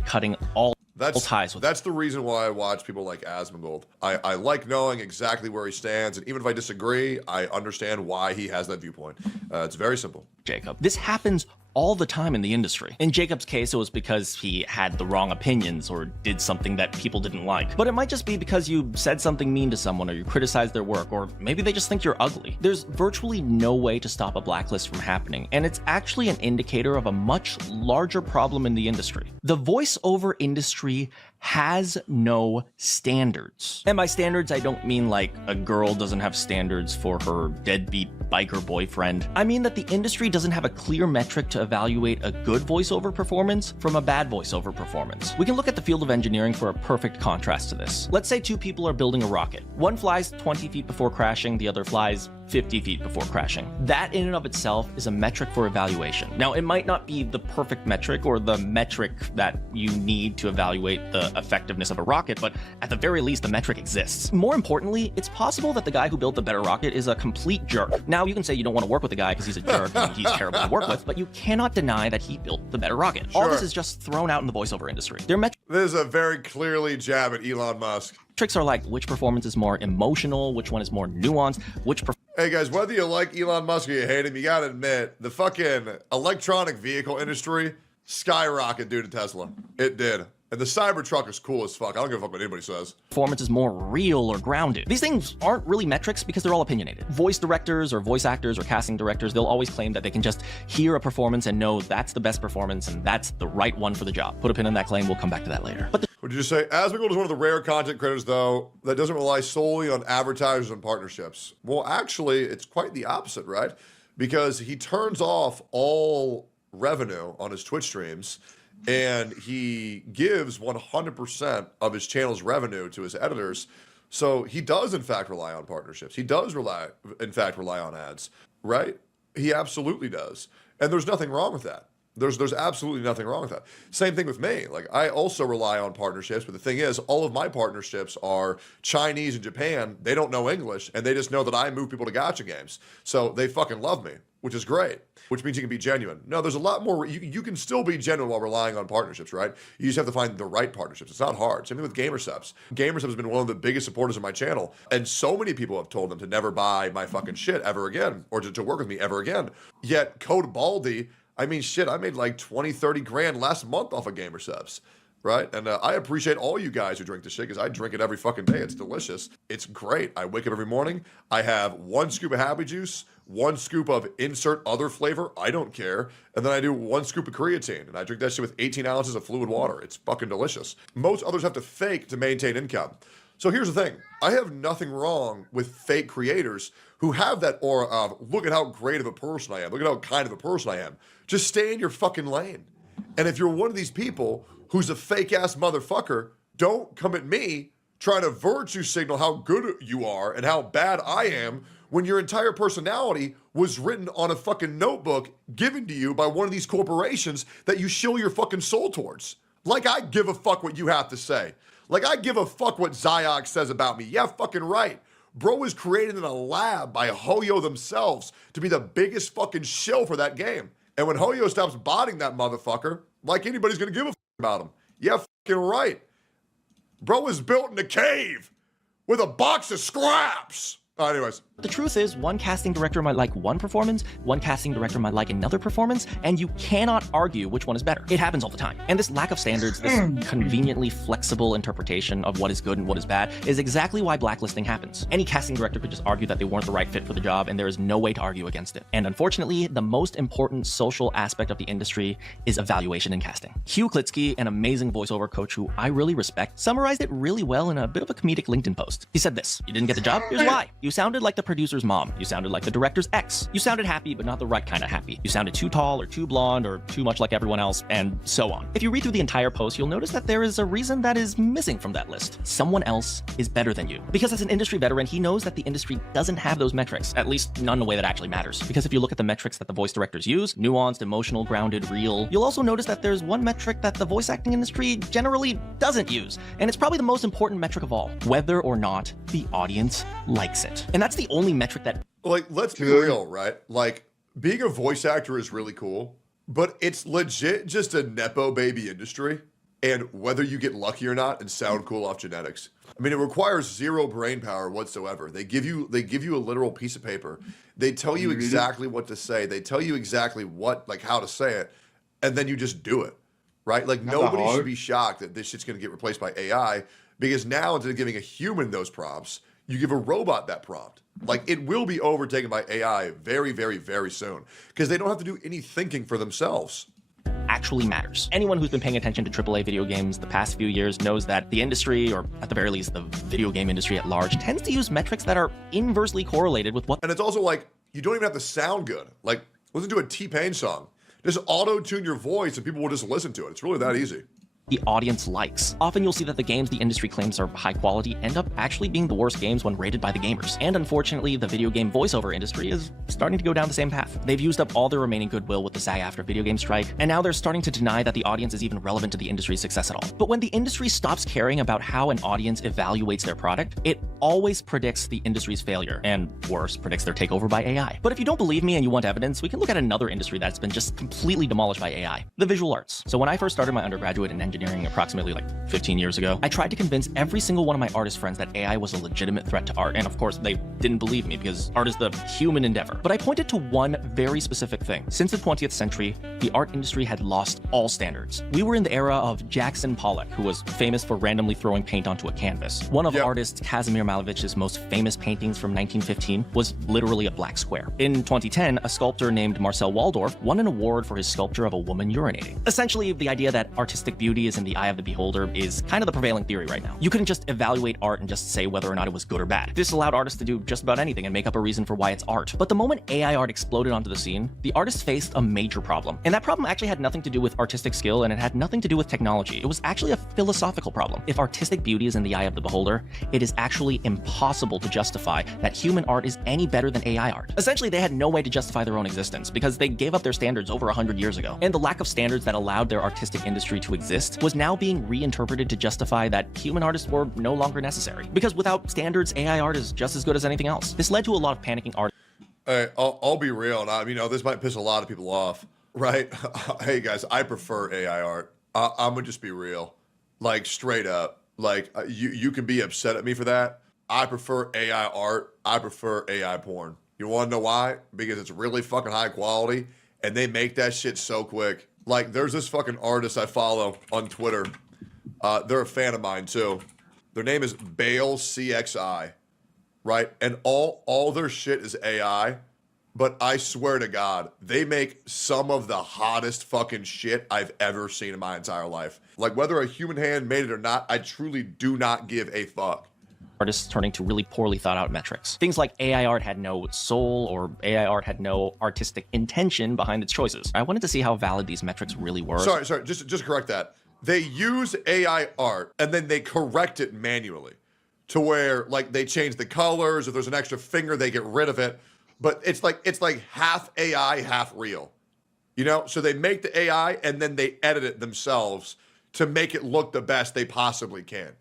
Cutting all— That's the reason why I watch people like Asmongold. I like knowing exactly where he stands, and even if I disagree, I understand why he has that viewpoint. It's very simple. Jacob. This happens all the time in the industry. In Jacob's case, it was because he had the wrong opinions or did something that people didn't like. But it might just be because you said something mean to someone or you criticized their work, or maybe they just think you're ugly. There's virtually no way to stop a blacklist from happening, and it's actually an indicator of a much larger problem in the industry. The voiceover industry has no standards. And by standards, I don't mean like a girl doesn't have standards for her deadbeat biker boyfriend. I mean that the industry doesn't have a clear metric to evaluate a good voiceover performance from a bad voiceover performance. We can look at the field of engineering for a perfect contrast to this. Let's say two people are building a rocket. One flies 20 feet before crashing, the other flies 50 feet before crashing. That in and of itself is a metric for evaluation. Now, it might not be the perfect metric or the metric that you need to evaluate the effectiveness of a rocket, but at the very least, the metric exists. More importantly, it's possible that the guy who built the better rocket is a complete jerk. Now, you can say you don't want to work with the guy because he's a jerk and he's terrible to work with, but you cannot deny that he built the better rocket. All this is just thrown out in the voiceover industry. This is a very clearly jab at Elon Musk. Tricks are like which performance is more emotional, which one is more nuanced, Hey guys, whether you like Elon Musk or you hate him, you gotta admit, the fucking electronic vehicle industry skyrocketed due to Tesla. It did. And the Cybertruck is cool as fuck. I don't give a fuck what anybody says. Performance is more real or grounded. These things aren't really metrics because they're all opinionated. Voice directors or voice actors or casting directors, they'll always claim that they can just hear a performance and know that's the best performance and that's the right one for the job. Put a pin in that claim, we'll come back to that later. But would you just say, Asmongold is one of the rare content creators, though, that doesn't rely solely on advertisers and partnerships? Well, actually, it's quite the opposite, right? Because he turns off all revenue on his Twitch streams, and he gives 100% of his channel's revenue to his editors. So he does, in fact, rely on partnerships. He does, in fact, rely on ads, right? He absolutely does. And there's nothing wrong with that. There's absolutely nothing wrong with that. Same thing with me. Like, I also rely on partnerships, but the thing is, all of my partnerships are Chinese and Japan. They don't know English, and they just know that I move people to gacha games. So they fucking love me, which is great, which means you can be genuine. No, there's a lot more. You can still be genuine while relying on partnerships, right? You just have to find the right partnerships. It's not hard. Same thing with Gamersubs. Gamersubs has been one of the biggest supporters of my channel, and so many people have told them to never buy my fucking shit ever again, or to work with me ever again. Yet, Code Baldy, I mean, shit, I made like 20, 30 grand last month off of Gamersubs, right? And I appreciate all you guys who drink this shit, because I drink it every fucking day. It's delicious. It's great. I wake up every morning. I have 1 scoop of Happy Juice, 1 scoop of insert other flavor. I don't care. And then I do 1 scoop of creatine, and I drink that shit with 18 ounces of fluid water. It's fucking delicious. Most others have to fake to maintain income. So here's the thing. I have nothing wrong with fake creators who have that aura of, look at how great of a person I am. Look at how kind of a person I am. Just stay in your fucking lane. And if you're one of these people who's a fake-ass motherfucker, don't come at me trying to virtue signal how good you are and how bad I am when your entire personality was written on a fucking notebook given to you by one of these corporations that you shill your fucking soul towards. Like I give a fuck what you have to say. Like I give a fuck what Ziox says about me. Yeah, fucking right. Bro was created in a lab by Hoyo themselves to be the biggest fucking shill for that game. And when Hoyo stops botting that motherfucker, like anybody's gonna give a fuck about him. Yeah, fucking right. Bro was built in a cave with a box of scraps. Anyways. The truth is, one casting director might like one performance, one casting director might like another performance, and you cannot argue which one is better. It happens all the time. And this lack of standards, this conveniently flexible interpretation of what is good and what is bad, is exactly why blacklisting happens. Any casting director could just argue that they weren't the right fit for the job, and there is no way to argue against it. And unfortunately, the most important social aspect of the industry is evaluation in casting. Hugh Klitsky, an amazing voiceover coach who I really respect, summarized it really well in a bit of a comedic LinkedIn post. He said this: you didn't get the job? Here's why. You sounded like the producer's mom. You sounded like the director's ex. You sounded happy, but not the right kind of happy. You sounded too tall or too blonde or too much like everyone else, and so on. If you read through the entire post, you'll notice that there is a reason that is missing from that list. Someone else is better than you. Because as an industry veteran, he knows that the industry doesn't have those metrics, at least none in a way that actually matters. Because if you look at the metrics that the voice directors use, nuanced, emotional, grounded, real, you'll also notice that there's one metric that the voice acting industry generally doesn't use, and it's probably the most important metric of all: whether or not the audience likes it. And that's the only metric that, like, let's be real, right? Like, being a voice actor is really cool, but it's legit just a nepo baby industry. and whether you get lucky or not and sound cool off genetics. I mean, it requires zero brain power whatsoever. They give you a literal piece of paper. They tell you exactly what to say. They tell you exactly how to say it, and then you just do it, right? Like, nobody should be shocked that this shit's going to get replaced by AI, because now instead of giving a human those prompts, you give a robot that prompt. Like, it will be overtaken by AI very, very, very soon, because they don't have to do any thinking for themselves. Actually matters. Anyone who's been paying attention to AAA video games the past few years knows that the industry, or at the very least the video game industry at large, tends to use metrics that are inversely correlated with what— And it's also like, you don't even have to sound good. Like, listen to a T-Pain song. Just auto-tune your voice and people will just listen to it. It's really that easy. the audience likes. Often you'll see that the games the industry claims are high quality end up actually being the worst games when rated by the gamers. And unfortunately, the video game voiceover industry is starting to go down the same path. They've used up all their remaining goodwill with the SAG-AFTRA video game strike, and now they're starting to deny that the audience is even relevant to the industry's success at all. But when the industry stops caring about how an audience evaluates their product, it always predicts the industry's failure, and worse, predicts their takeover by AI. But if you don't believe me and you want evidence, we can look at another industry that's been just completely demolished by AI, the visual arts. So when I first started my undergraduate in engineering approximately like 15 years ago, I tried to convince every single one of my artist friends that AI was a legitimate threat to art, and of course they didn't believe me because art is the human endeavor. But I pointed to one very specific thing. Since the 20th century, the art industry had lost all standards. We were in the era of Jackson Pollock, who was famous for randomly throwing paint onto a canvas. One of artist Kazimir Malevich's most famous paintings from 1915 was literally a black square. In 2010, a sculptor named Marcel Waldorf won an award for his sculpture of a woman urinating. Essentially, the idea that artistic beauty is in the eye of the beholder is kind of the prevailing theory right now. You couldn't just evaluate art and just say whether or not it was good or bad. This allowed artists to do just about anything and make up a reason for why it's art. But the moment AI art exploded onto the scene, the artists faced a major problem. And that problem actually had nothing to do with artistic skill, and it had nothing to do with technology. It was actually a philosophical problem. If artistic beauty is in the eye of the beholder, it is actually impossible to justify that human art is any better than AI art. Essentially, they had no way to justify their own existence because they gave up their standards over 100 years ago. And the lack of standards that allowed their artistic industry to exist was now being reinterpreted to justify that human artists were no longer necessary. Because without standards, AI art is just as good as anything else. This led to a lot of panicking art. Hey, I'll be real, and this might piss a lot of people off, right? Hey guys, I prefer AI art. I'm gonna just be real, like straight up. Like you can be upset at me for that. I prefer AI art. I prefer AI porn. You want to know why? Because it's really fucking high quality, and they make that shit so quick. Like, there's this fucking artist I follow on Twitter. They're a fan of mine too. Their name is Bale CXI, right? And all their shit is AI, but I swear to God, they make some of the hottest fucking shit I've ever seen in my entire life. Like, whether a human hand made it or not, I truly do not give a fuck. Artists turning to really poorly thought out metrics. Things like AI art had no soul, or AI art had no artistic intention behind its choices. I wanted to see how valid these metrics really were. Sorry, just correct that. They use AI art and then they correct it manually to where, like, they change the colors. If there's an extra finger, they get rid of it. But it's like half AI, half real. You know? So they make the AI and then they edit it themselves to make it look the best they possibly can.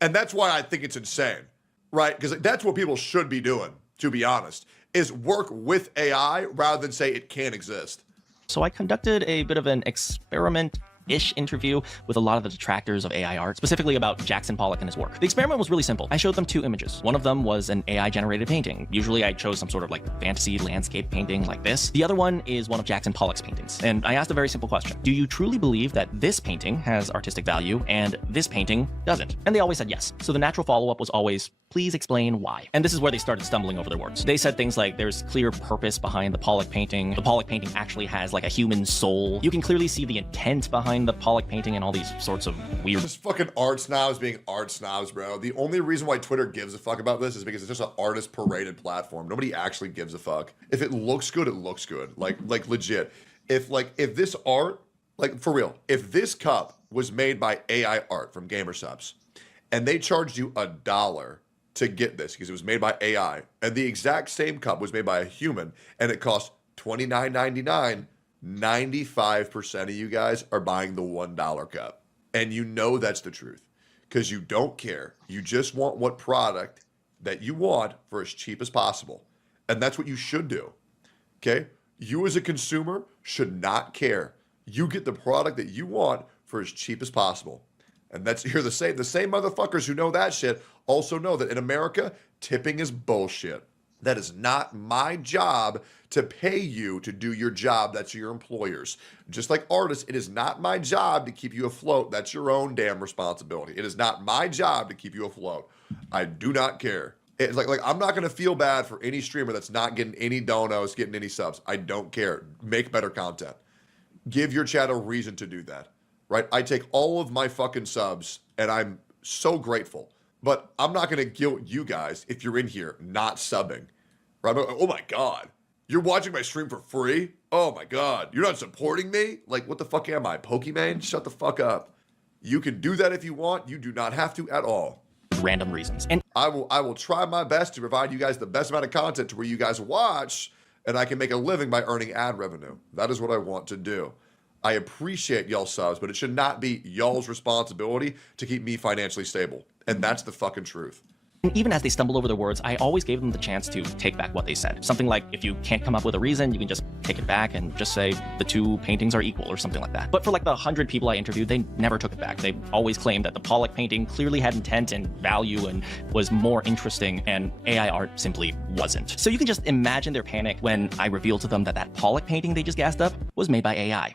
And that's why I think it's insane, right? Because that's what people should be doing, to be honest, is work with AI rather than say it can't exist. So I conducted a bit of an experiment-ish interview with a lot of the detractors of AI art, specifically about Jackson Pollock and his work. The experiment was really simple. I showed them two images. One of them was an AI-generated painting. Usually I chose some sort of like fantasy landscape painting like this. The other one is one of Jackson Pollock's paintings. And I asked a very simple question. Do you truly believe that this painting has artistic value and this painting doesn't? And they always said yes. So the natural follow-up was always, please explain why. And this is where they started stumbling over their words. They said things like, there's clear purpose behind the Pollock painting. The Pollock painting actually has like a human soul. You can clearly see the intent behind the Pollock painting and all these sorts of weird— Just fucking art snobs being art snobs, bro. The only reason why Twitter gives a fuck about this is because it's just an artist paraded platform. Nobody actually gives a fuck. If it looks good, it looks good. Like legit. If this art, like for real, if this cup was made by AI art from GamerSupps and they charged you $1 to get this because it was made by AI, and the exact same cup was made by a human and it cost $29.99, 95% of you guys are buying the $1 cup. And you know that's the truth because you don't care. You just want what product that you want for as cheap as possible. And that's what you should do. Okay? You as a consumer should not care. You get the product that you want for as cheap as possible. And that's you're the same motherfuckers who know that shit also know that in America, tipping is bullshit. That is not my job to pay you to do your job. That's your employer's. Just like artists, it is not my job to keep you afloat. That's your own damn responsibility. It is not my job to keep you afloat. I do not care. It's like I'm not going to feel bad for any streamer that's not getting any donos, getting any subs. I don't care. Make better content. Give your chat a reason to do that, right? I take all of my fucking subs, and I'm so grateful. But I'm not going to guilt you guys if you're in here not subbing, right? Oh my God. You're watching my stream for free? Oh my God. You're not supporting me? Like, what the fuck am I, Pokemon? Shut the fuck up. You can do that if you want. You do not have to at all. Random reasons. And I will try my best to provide you guys the best amount of content to where you guys watch and I can make a living by earning ad revenue. That is what I want to do. I appreciate y'all subs, but it should not be y'all's responsibility to keep me financially stable. And that's the fucking truth. And even as they stumble over their words, I always gave them the chance to take back what they said. Something like, if you can't come up with a reason, you can just take it back and just say the two paintings are equal or something like that. But for like the 100 people I interviewed, they never took it back. They always claimed that the Pollock painting clearly had intent and value and was more interesting, and AI art simply wasn't. So you can just imagine their panic when I revealed to them that that Pollock painting they just gassed up was made by AI.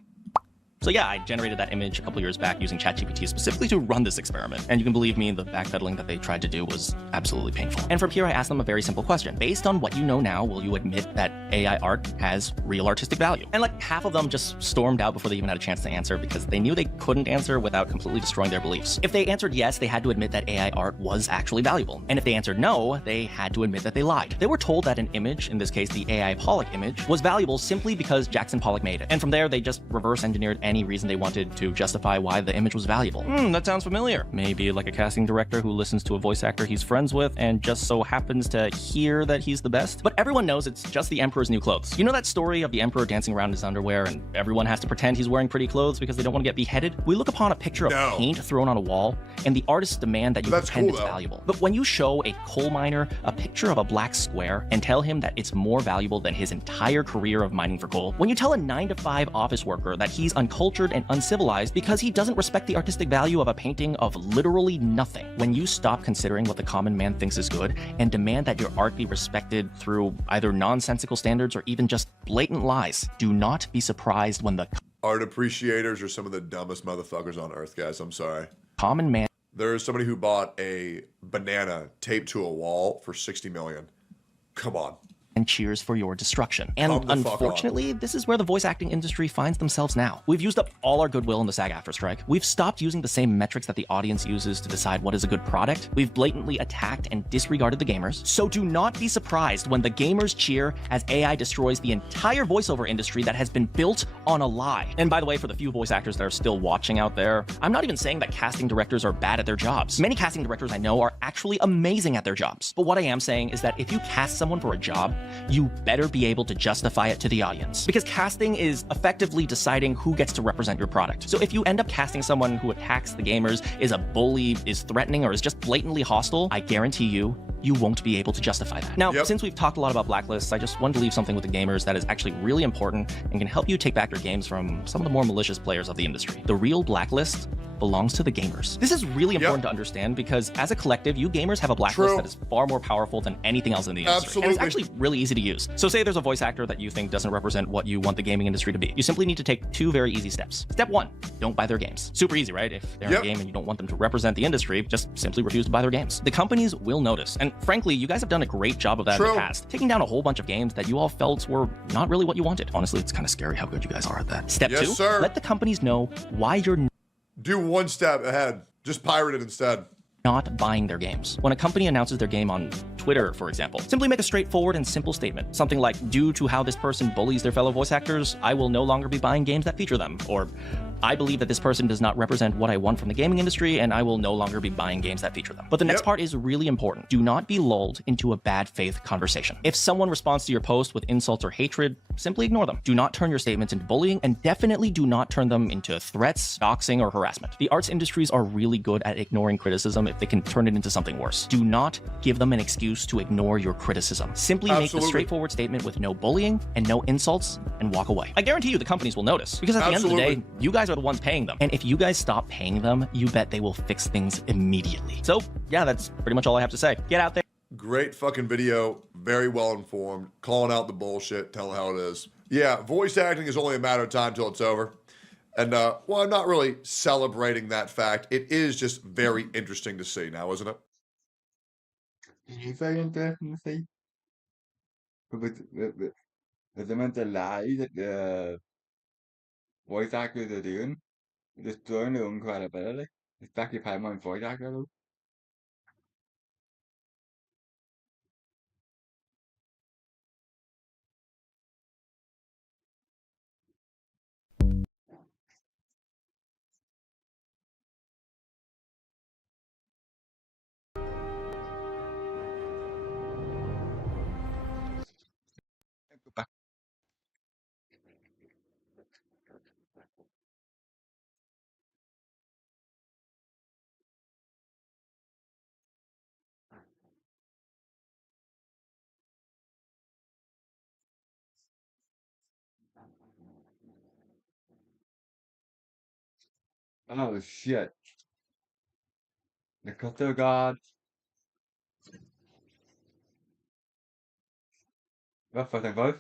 So yeah, I generated that image a couple years back using ChatGPT specifically to run this experiment. And you can believe me, the backpedaling that they tried to do was absolutely painful. And from here, I asked them a very simple question. Based on what you know now, will you admit that AI art has real artistic value? And like half of them just stormed out before they even had a chance to answer because they knew they couldn't answer without completely destroying their beliefs. If they answered yes, they had to admit that AI art was actually valuable. And if they answered no, they had to admit that they lied. They were told that an image, in this case the AI Pollock image, was valuable simply because Jackson Pollock made it. And from there, they just reverse engineered any reason they wanted to justify why the image was valuable. That sounds familiar. Maybe like a casting director who listens to a voice actor he's friends with and just so happens to hear that he's the best. But everyone knows it's just the Emperor's new clothes. You know that story of the Emperor dancing around in his underwear and everyone has to pretend he's wearing pretty clothes because they don't want to get beheaded? We look upon a picture of paint thrown on a wall and the artists demand that you pretend it's valuable. But when you show a coal miner a picture of a black square and tell him that it's more valuable than his entire career of mining for coal, when you tell a 9-to-5 office worker that he's uncultured and uncivilized because he doesn't respect the artistic value of a painting of literally nothing, when you stop considering what the common man thinks is good and demand that your art be respected through either nonsensical standards or even just blatant lies, do not be surprised when the art appreciators are some of the dumbest motherfuckers on earth, guys. I'm sorry. Common man. There's somebody who bought a banana taped to a wall for $60 million. Come on. And cheers for your destruction. And unfortunately, this is where the voice acting industry finds themselves now. We've used up all our goodwill in the SAG-AFTRA strike. We've stopped using the same metrics that the audience uses to decide what is a good product. We've blatantly attacked and disregarded the gamers. So do not be surprised when the gamers cheer as AI destroys the entire voiceover industry that has been built on a lie. And by the way, for the few voice actors that are still watching out there, I'm not even saying that casting directors are bad at their jobs. Many casting directors I know are actually amazing at their jobs. But what I am saying is that if you cast someone for a job, you better be able to justify it to the audience. Because casting is effectively deciding who gets to represent your product. So if you end up casting someone who attacks the gamers, is a bully, is threatening, or is just blatantly hostile, I guarantee you won't be able to justify that. Now, since we've talked a lot about blacklists, I just wanted to leave something with the gamers that is actually really important and can help you take back your games from some of the more malicious players of the industry. The real blacklist belongs to the gamers. This is really important to understand because as a collective, you gamers have a blacklist that is far more powerful than anything else in the industry. And it's actually really easy to use. So say there's a voice actor that you think doesn't represent what you want the gaming industry to be. You simply need to take 2 very easy steps. Step 1, don't buy their games. Super easy, right? If they're in a game and you don't want them to represent the industry, just simply refuse to buy their games. The companies will notice. And frankly, you guys have done a great job of that in the past, taking down a whole bunch of games that you all felt were not really what you wanted. Honestly, it's kind of scary how good you guys are at that. Step 2, let the companies know why you're do 1 step ahead. Just pirate it instead. Not buying their games. When a company announces their game on Twitter, for example, simply make a straightforward and simple statement. Something like, due to how this person bullies their fellow voice actors, I will no longer be buying games that feature them. Or, I believe that this person does not represent what I want from the gaming industry, and I will no longer be buying games that feature them. But the next part is really important. Do not be lulled into a bad faith conversation. If someone responds to your post with insults or hatred, simply ignore them. Do not turn your statements into bullying, and definitely do not turn them into threats, doxing, or harassment. The arts industries are really good at ignoring criticism if they can turn it into something worse. Do not give them an excuse to ignore your criticism. Simply make the straightforward statement with no bullying and no insults and walk away. I guarantee you the companies will notice, because at the end of the day, you guys guys are the ones paying them. And if you guys stop paying them, you bet they will fix things immediately. So yeah, that's pretty much all I have to say. Get out there. Great fucking video. Very well informed. Calling out the bullshit. Telling how it is. Yeah, voice acting is only a matter of time till it's over. And, well, I'm not really celebrating that fact. It is just very interesting to see now, isn't it? It is very interesting to see. But the mental lie that the voice actors are doing, destroying their own credibility. Especially if I'm on voice actor. Oh shit. The Cutter God. What fucking voice?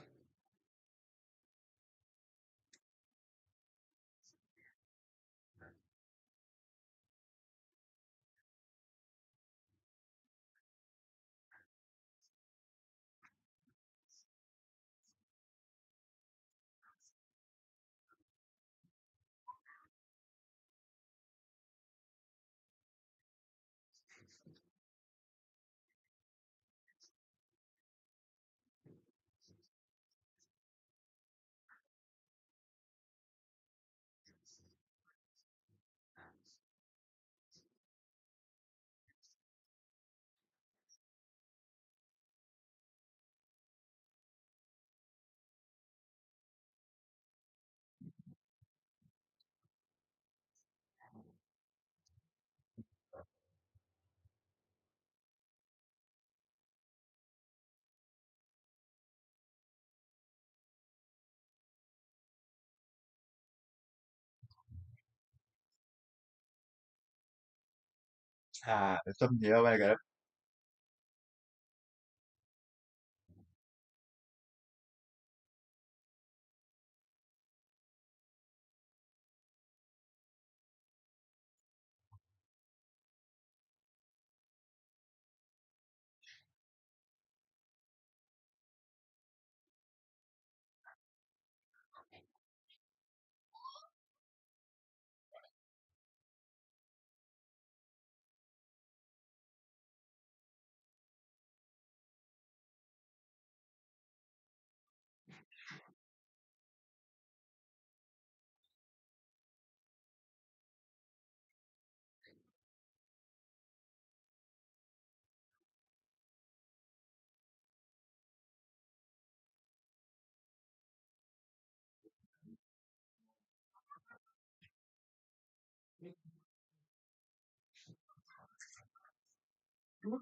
There's something here I gotta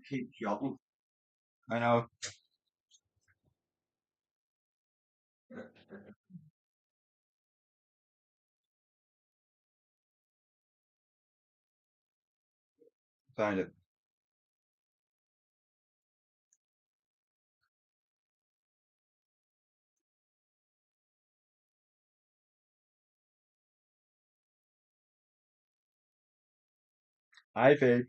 keep shopping. I know. Find it. Hi, babe.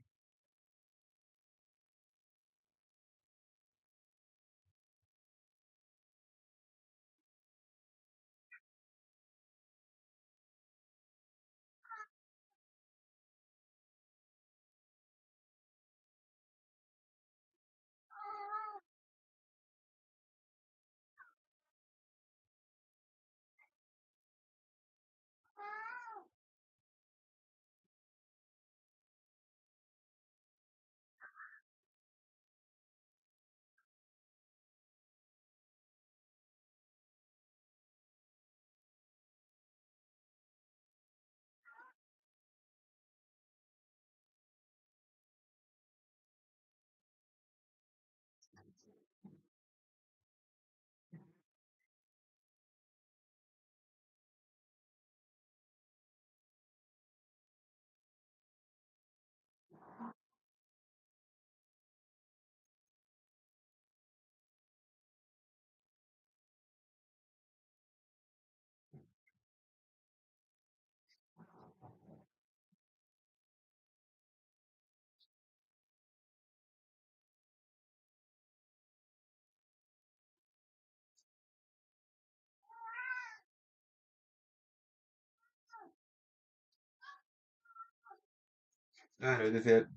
Claro, es decir,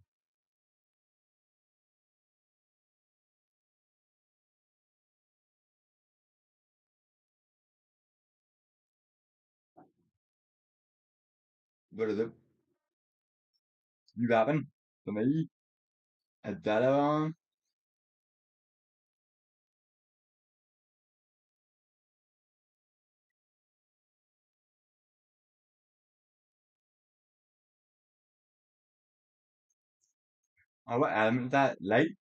böyle Liebhaben für mich, Adala, aber da lấy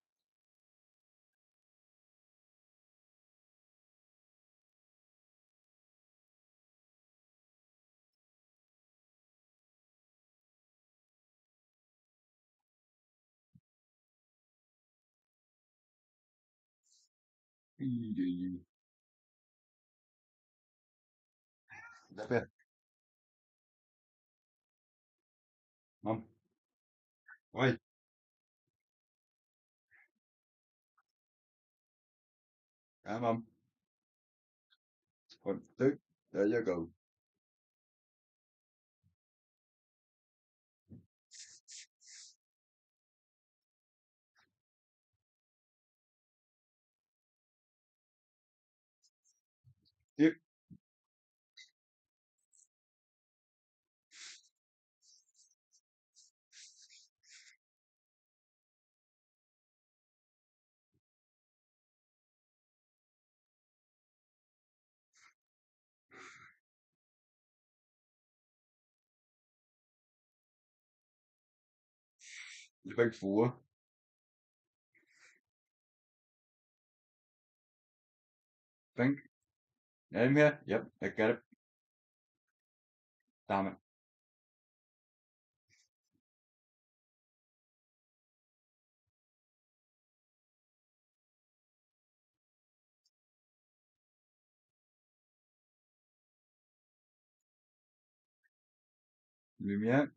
gì đặc biệt không ôi cảm ơn còn tức để cho cậu tiếp big four think name here yep I get it damn it lumière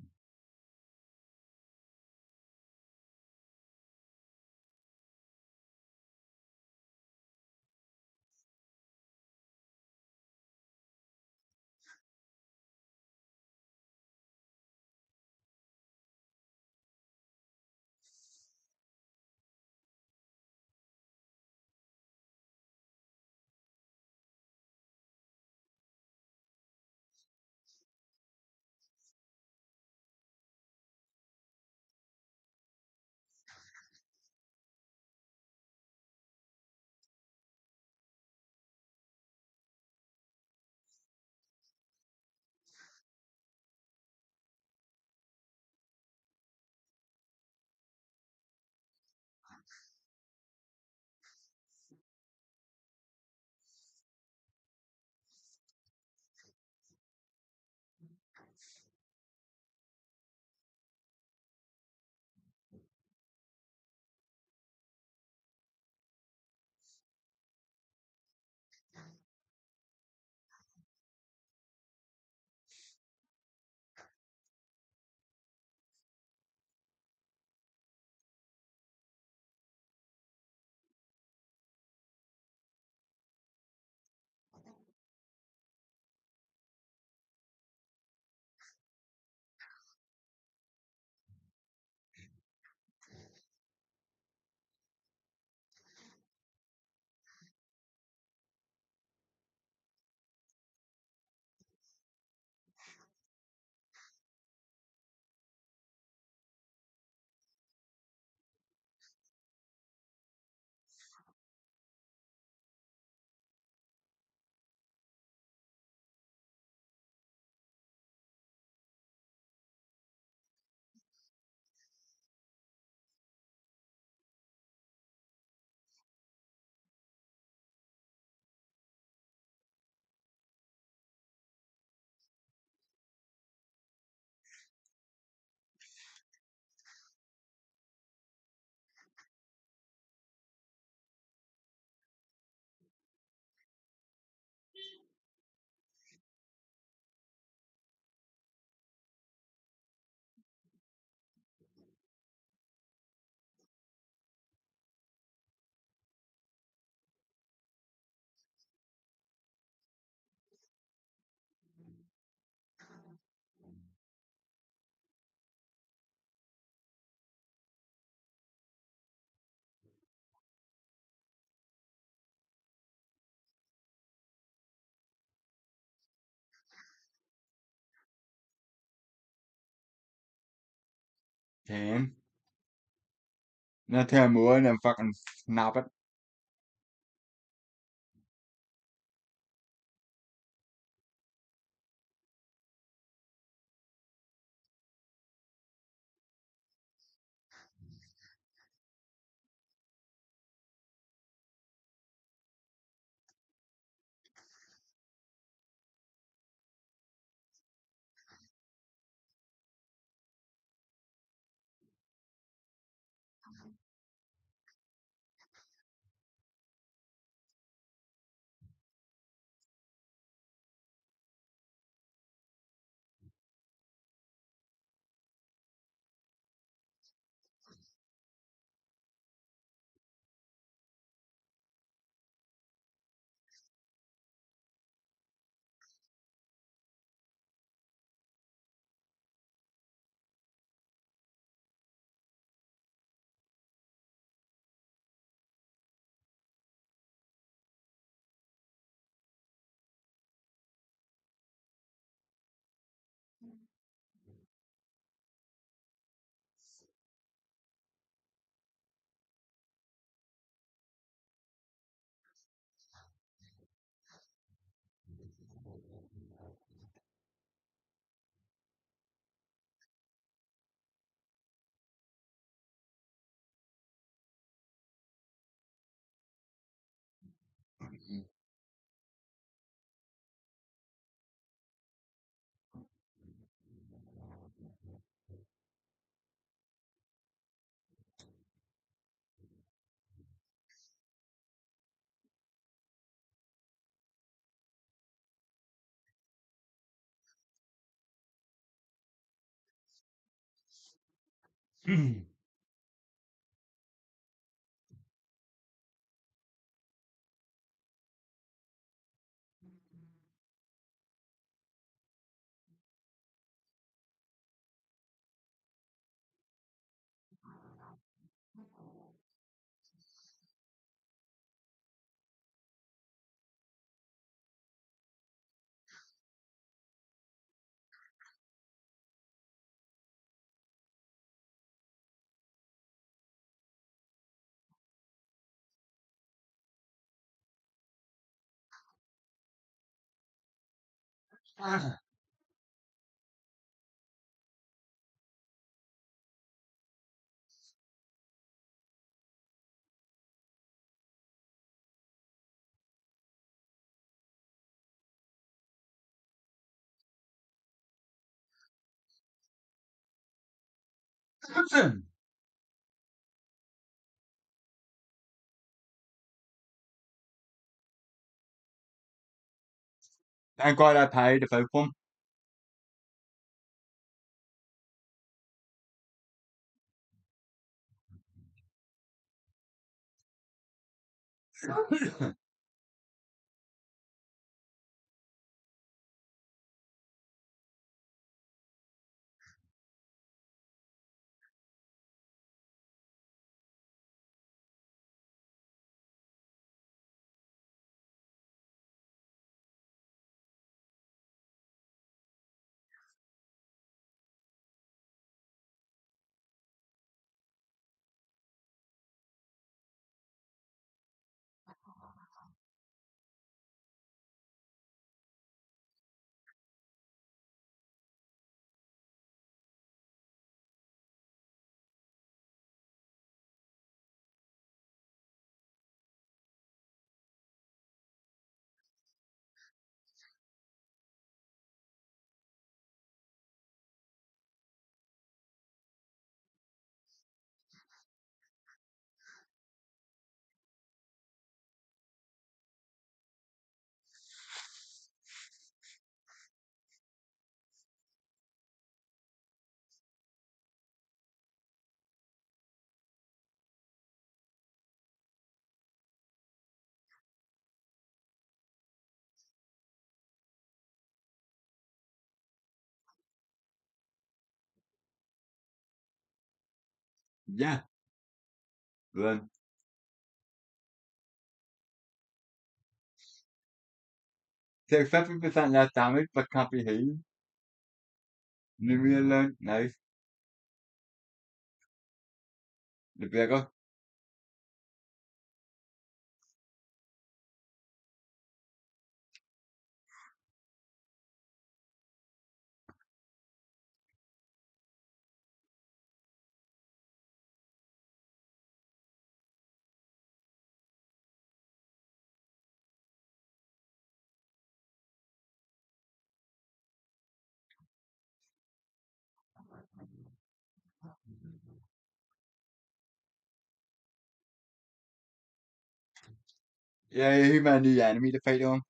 10. Now 10 more and then fucking snap it. Thank God I paid the folk one. Yeah. Then take 50% less damage but can't be healed. Leave me alone. Nice. Det bliver godt. Ja, hymen yani mide faydalan.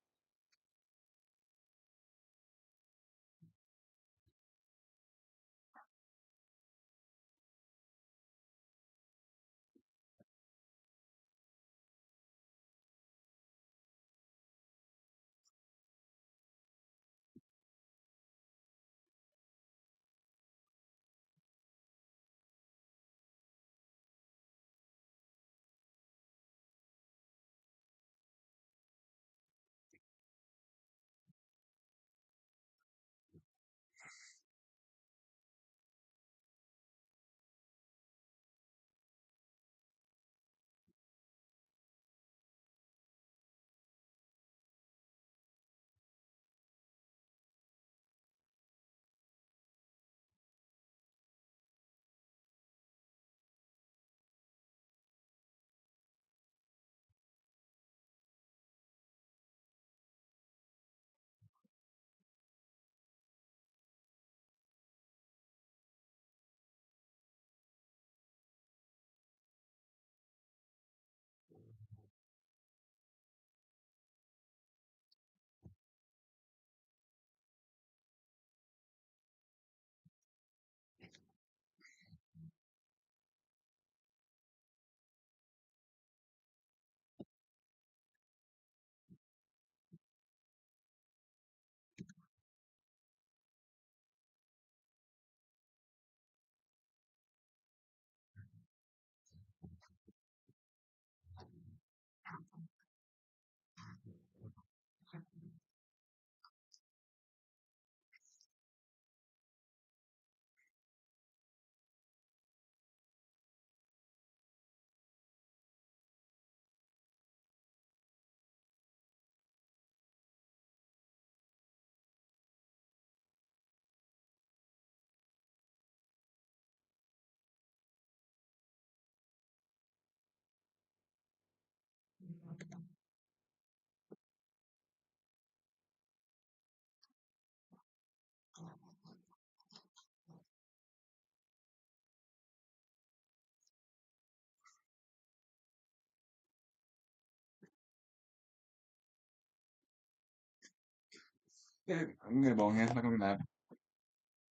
I'm gonna bong nha, nó không làm.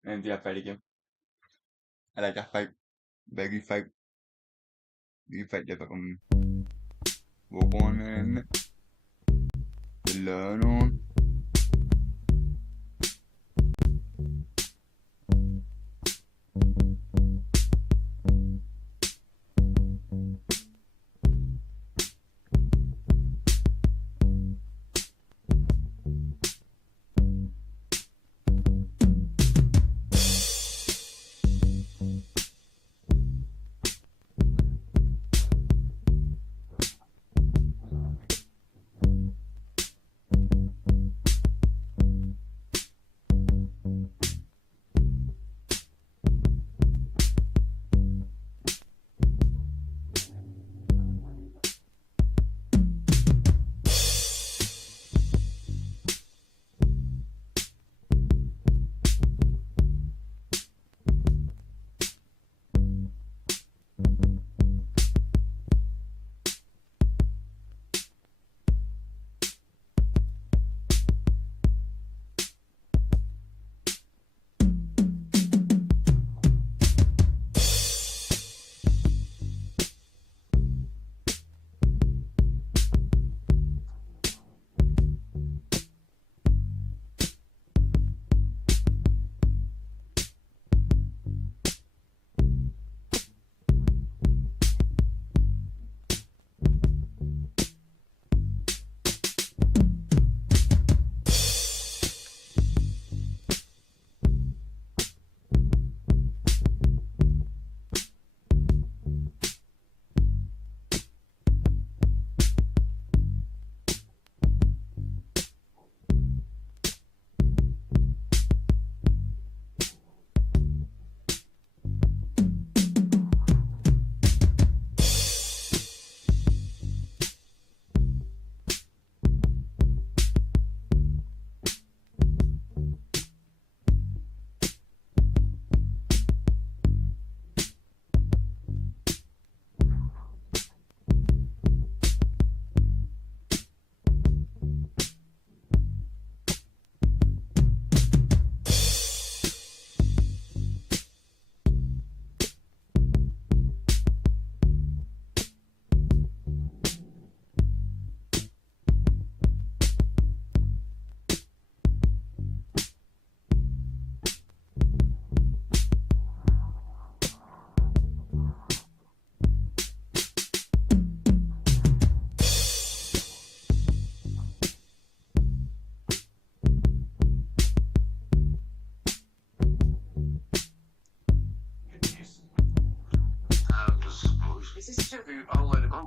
And the fight again. I like that fight. Baggy fight. You fight the fucking walk on and learn on.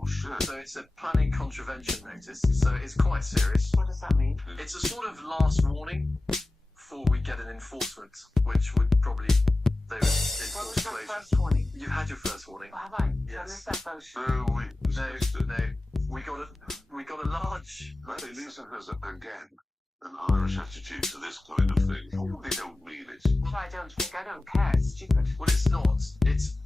Oh, shit. So it's a planning contravention notice, so it's quite serious. What does that mean? It's a sort of last warning before we get an enforcement, which would probably... They would enforce What was your closure. first warning? You had your first warning. Well, have I? Yes. I missed that boat. No, No. We got a large... Maybe Lisa has, again, an Irish attitude to this kind of thing. They don't mean it. What I don't think, I don't care. It's stupid. Well, it's not. It's...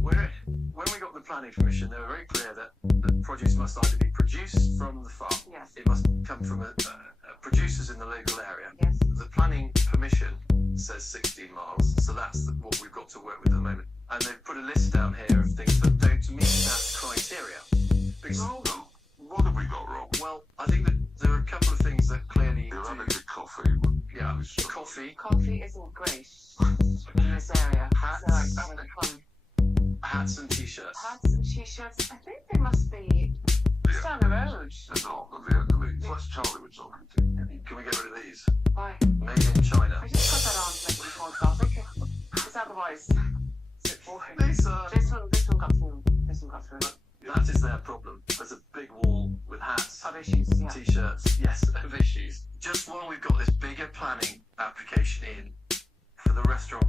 When we got the planning permission, they were very clear that the produce must either be produced from the farm. Yes. It must come from producers in the local area. Yes. The planning permission says 16 miles, so that's what we've got to work with at the moment. And they've put a list down here of things that don't meet that criteria. Because, Hold on. What have we got wrong? well, I think that there are a couple of things that clearly You're do... having the coffee. Yeah, coffee. Coffee isn't great in this area. Hats. So it's kind of fun. Hats and t-shirts. Hats and t-shirts. I think they must be just down the road. They're not the Vietnamese. That's Charlie we're talking to. Can we get rid of these? Why? Made in China. I just put that on to make it more exotic. Because otherwise, it's boring. Lisa! This one got through. This one got through. That is their problem. There's a big wall with hats, Of issues, yeah. t-shirts, yes, of issues. Just while we've got this bigger planning application in for the restaurant.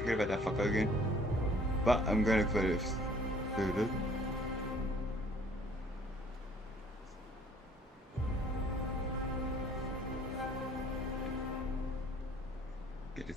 Forget about that fucker again. But I'm gonna put it. Get this.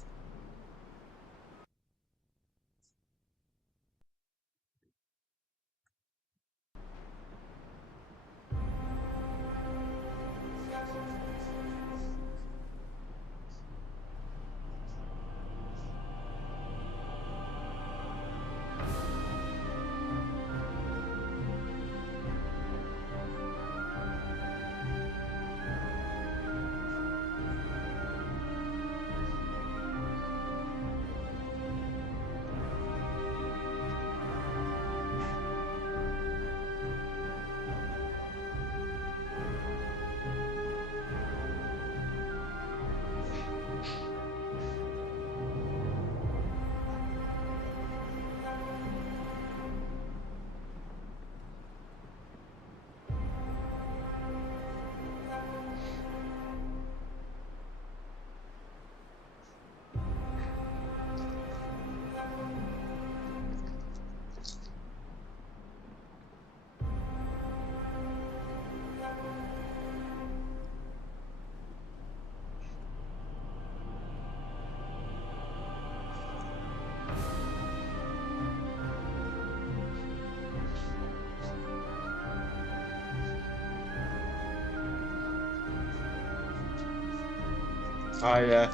Oh yeah.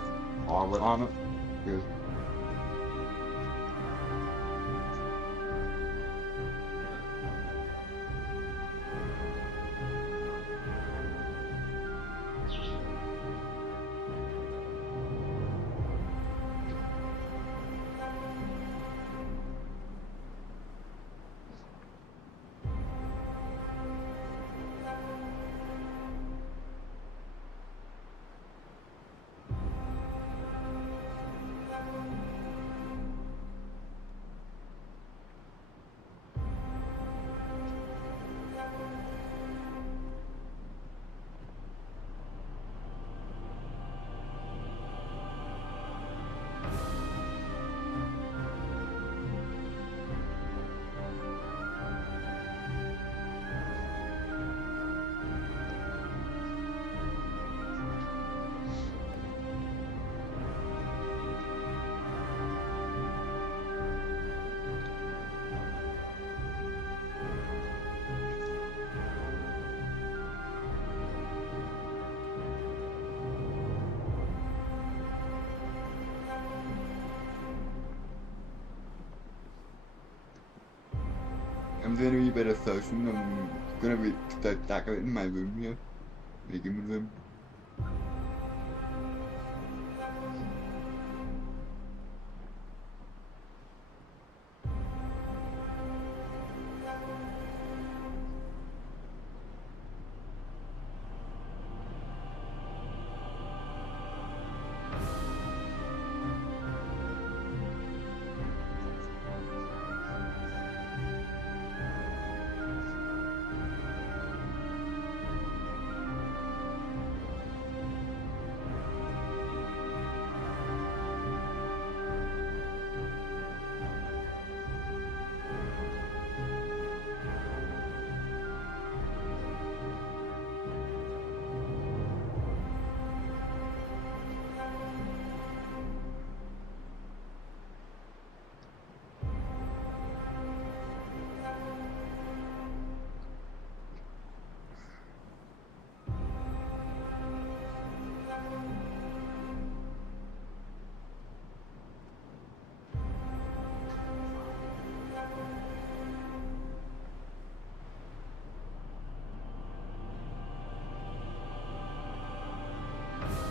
Armor. Armor. Good. I'm doing a wee bit of searching. I'm gonna be start decorating my room here. Making my room.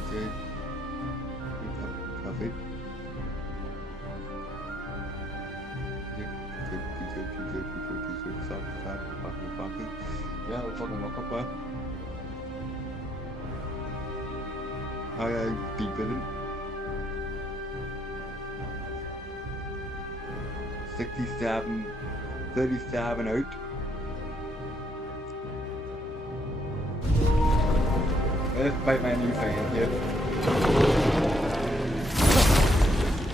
Okay. Coffee. Yeah, we'll fucking walk up there. I deep in it. 67, 37 out. Let's bite my new fan here.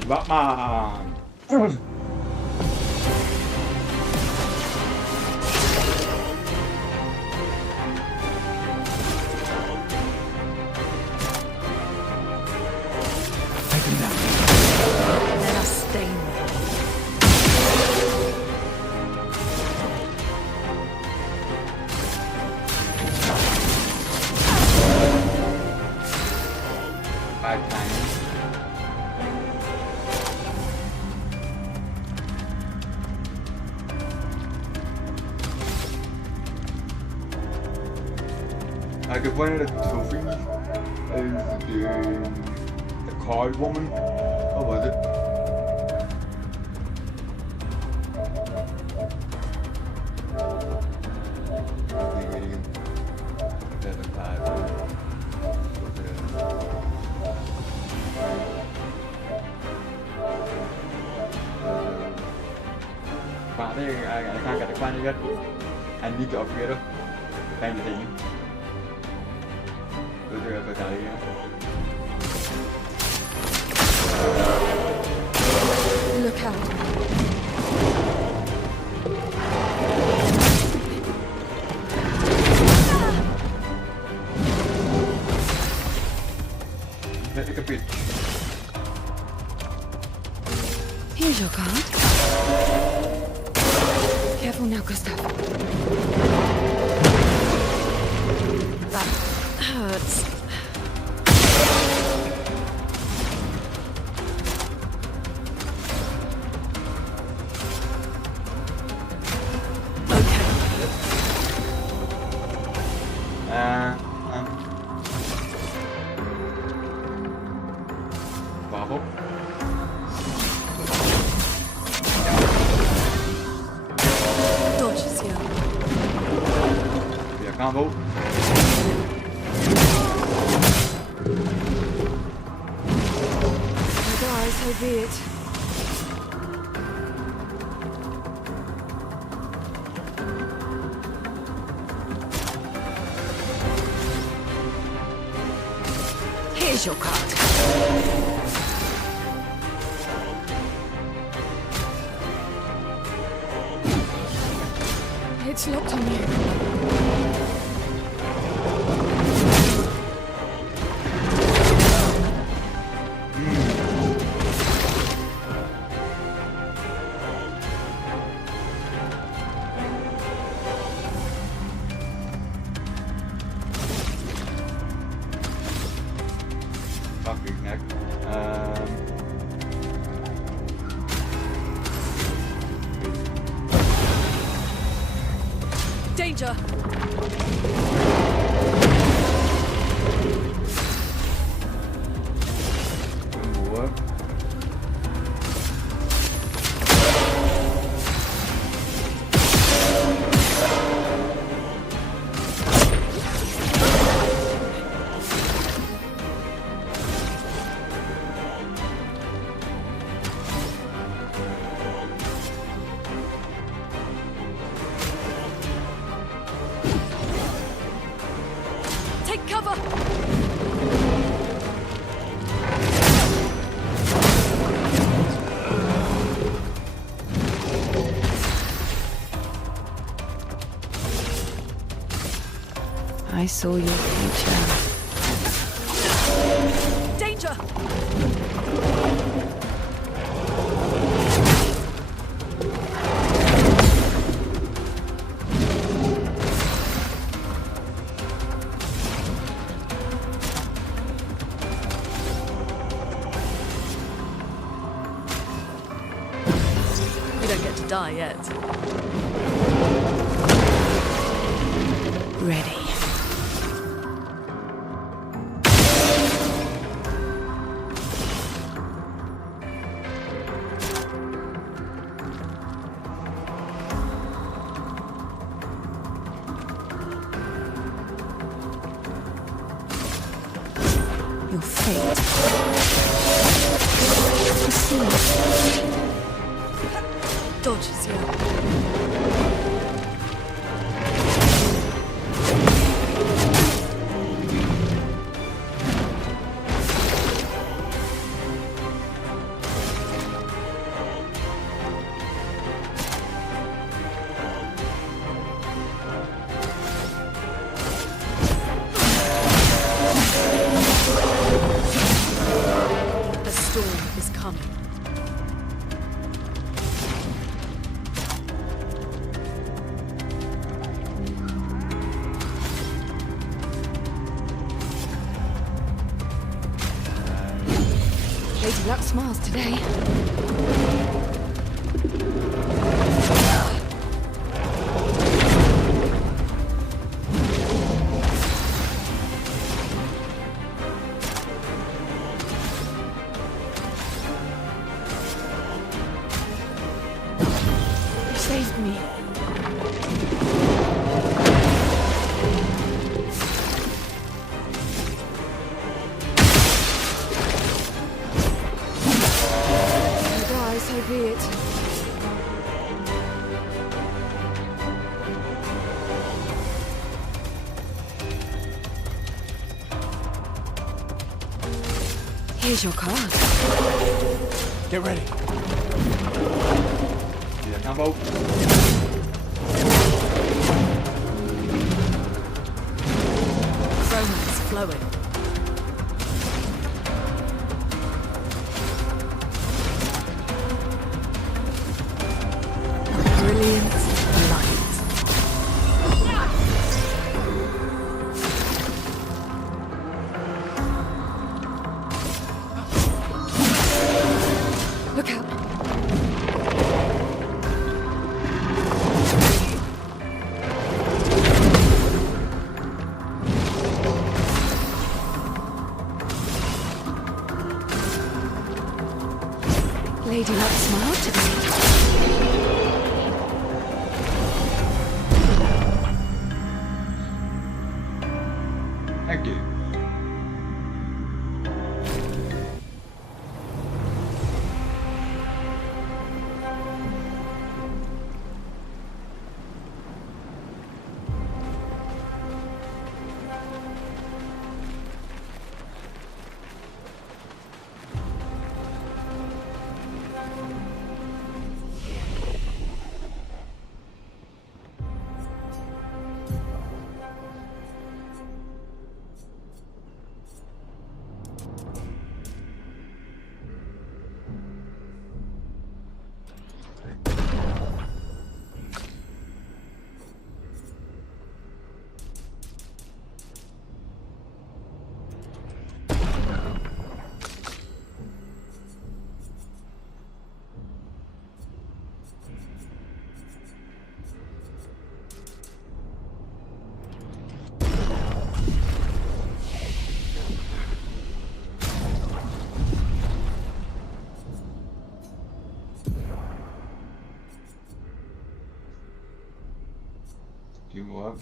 Batman! Let us stay there. Five times. I could one of the trophies is the card woman. What was it? I can't get the coin yet. I need to upgrade it. Find the thing. Go through it again. Look out. Take a pitch. Here's your card. Careful now, Gustav. That hurts. combo. I die, so be it. Here's your card. It's locked on you. Fuck your neck. Danger! What? Take cover! I saw your future. Danger! You don't get to die yet. Ready. Your fate. You see. Dodges, yeah. A storm is coming. Lady Luck smiles today. You saved me. I die, so be it. Here's your card. Get ready. Do that combo. Romance flowing. Brilliant light. Look out. Lady Luck smiled today. Thank you. few more.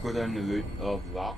Couldn't root of rock.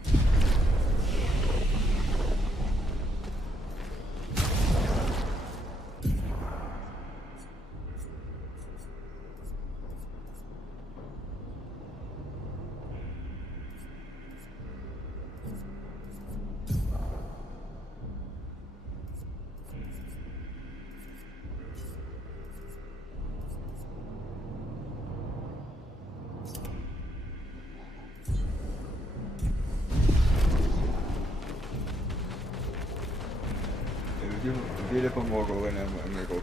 Dia dia pemborong kan mereka.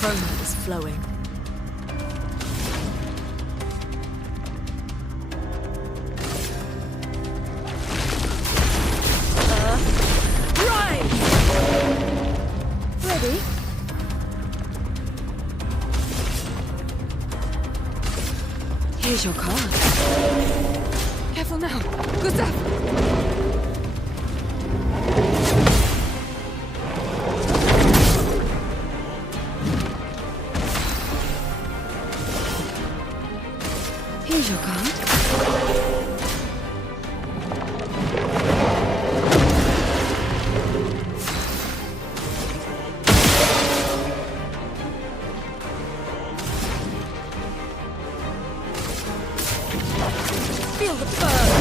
Chroma is flowing. Right! Ready? Here's your card. Careful now. Gustav! Here's your card. Feel the burn.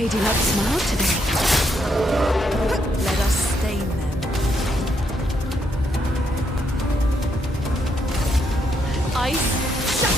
They do not smile today. Let us stain them. Ice, shut.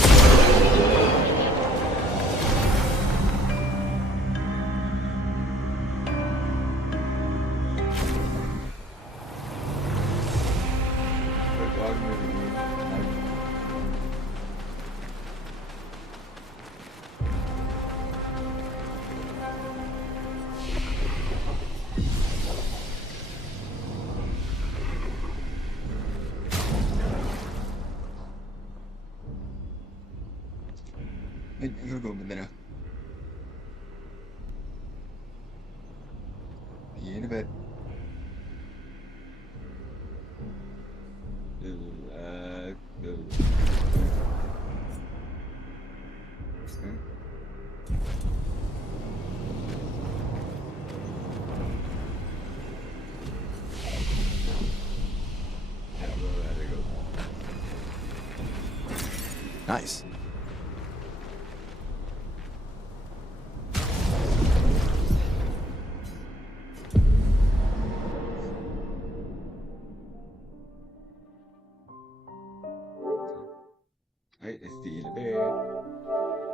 You're going to dinner. See you in a bit. Nice. Right, let's see you in a bit.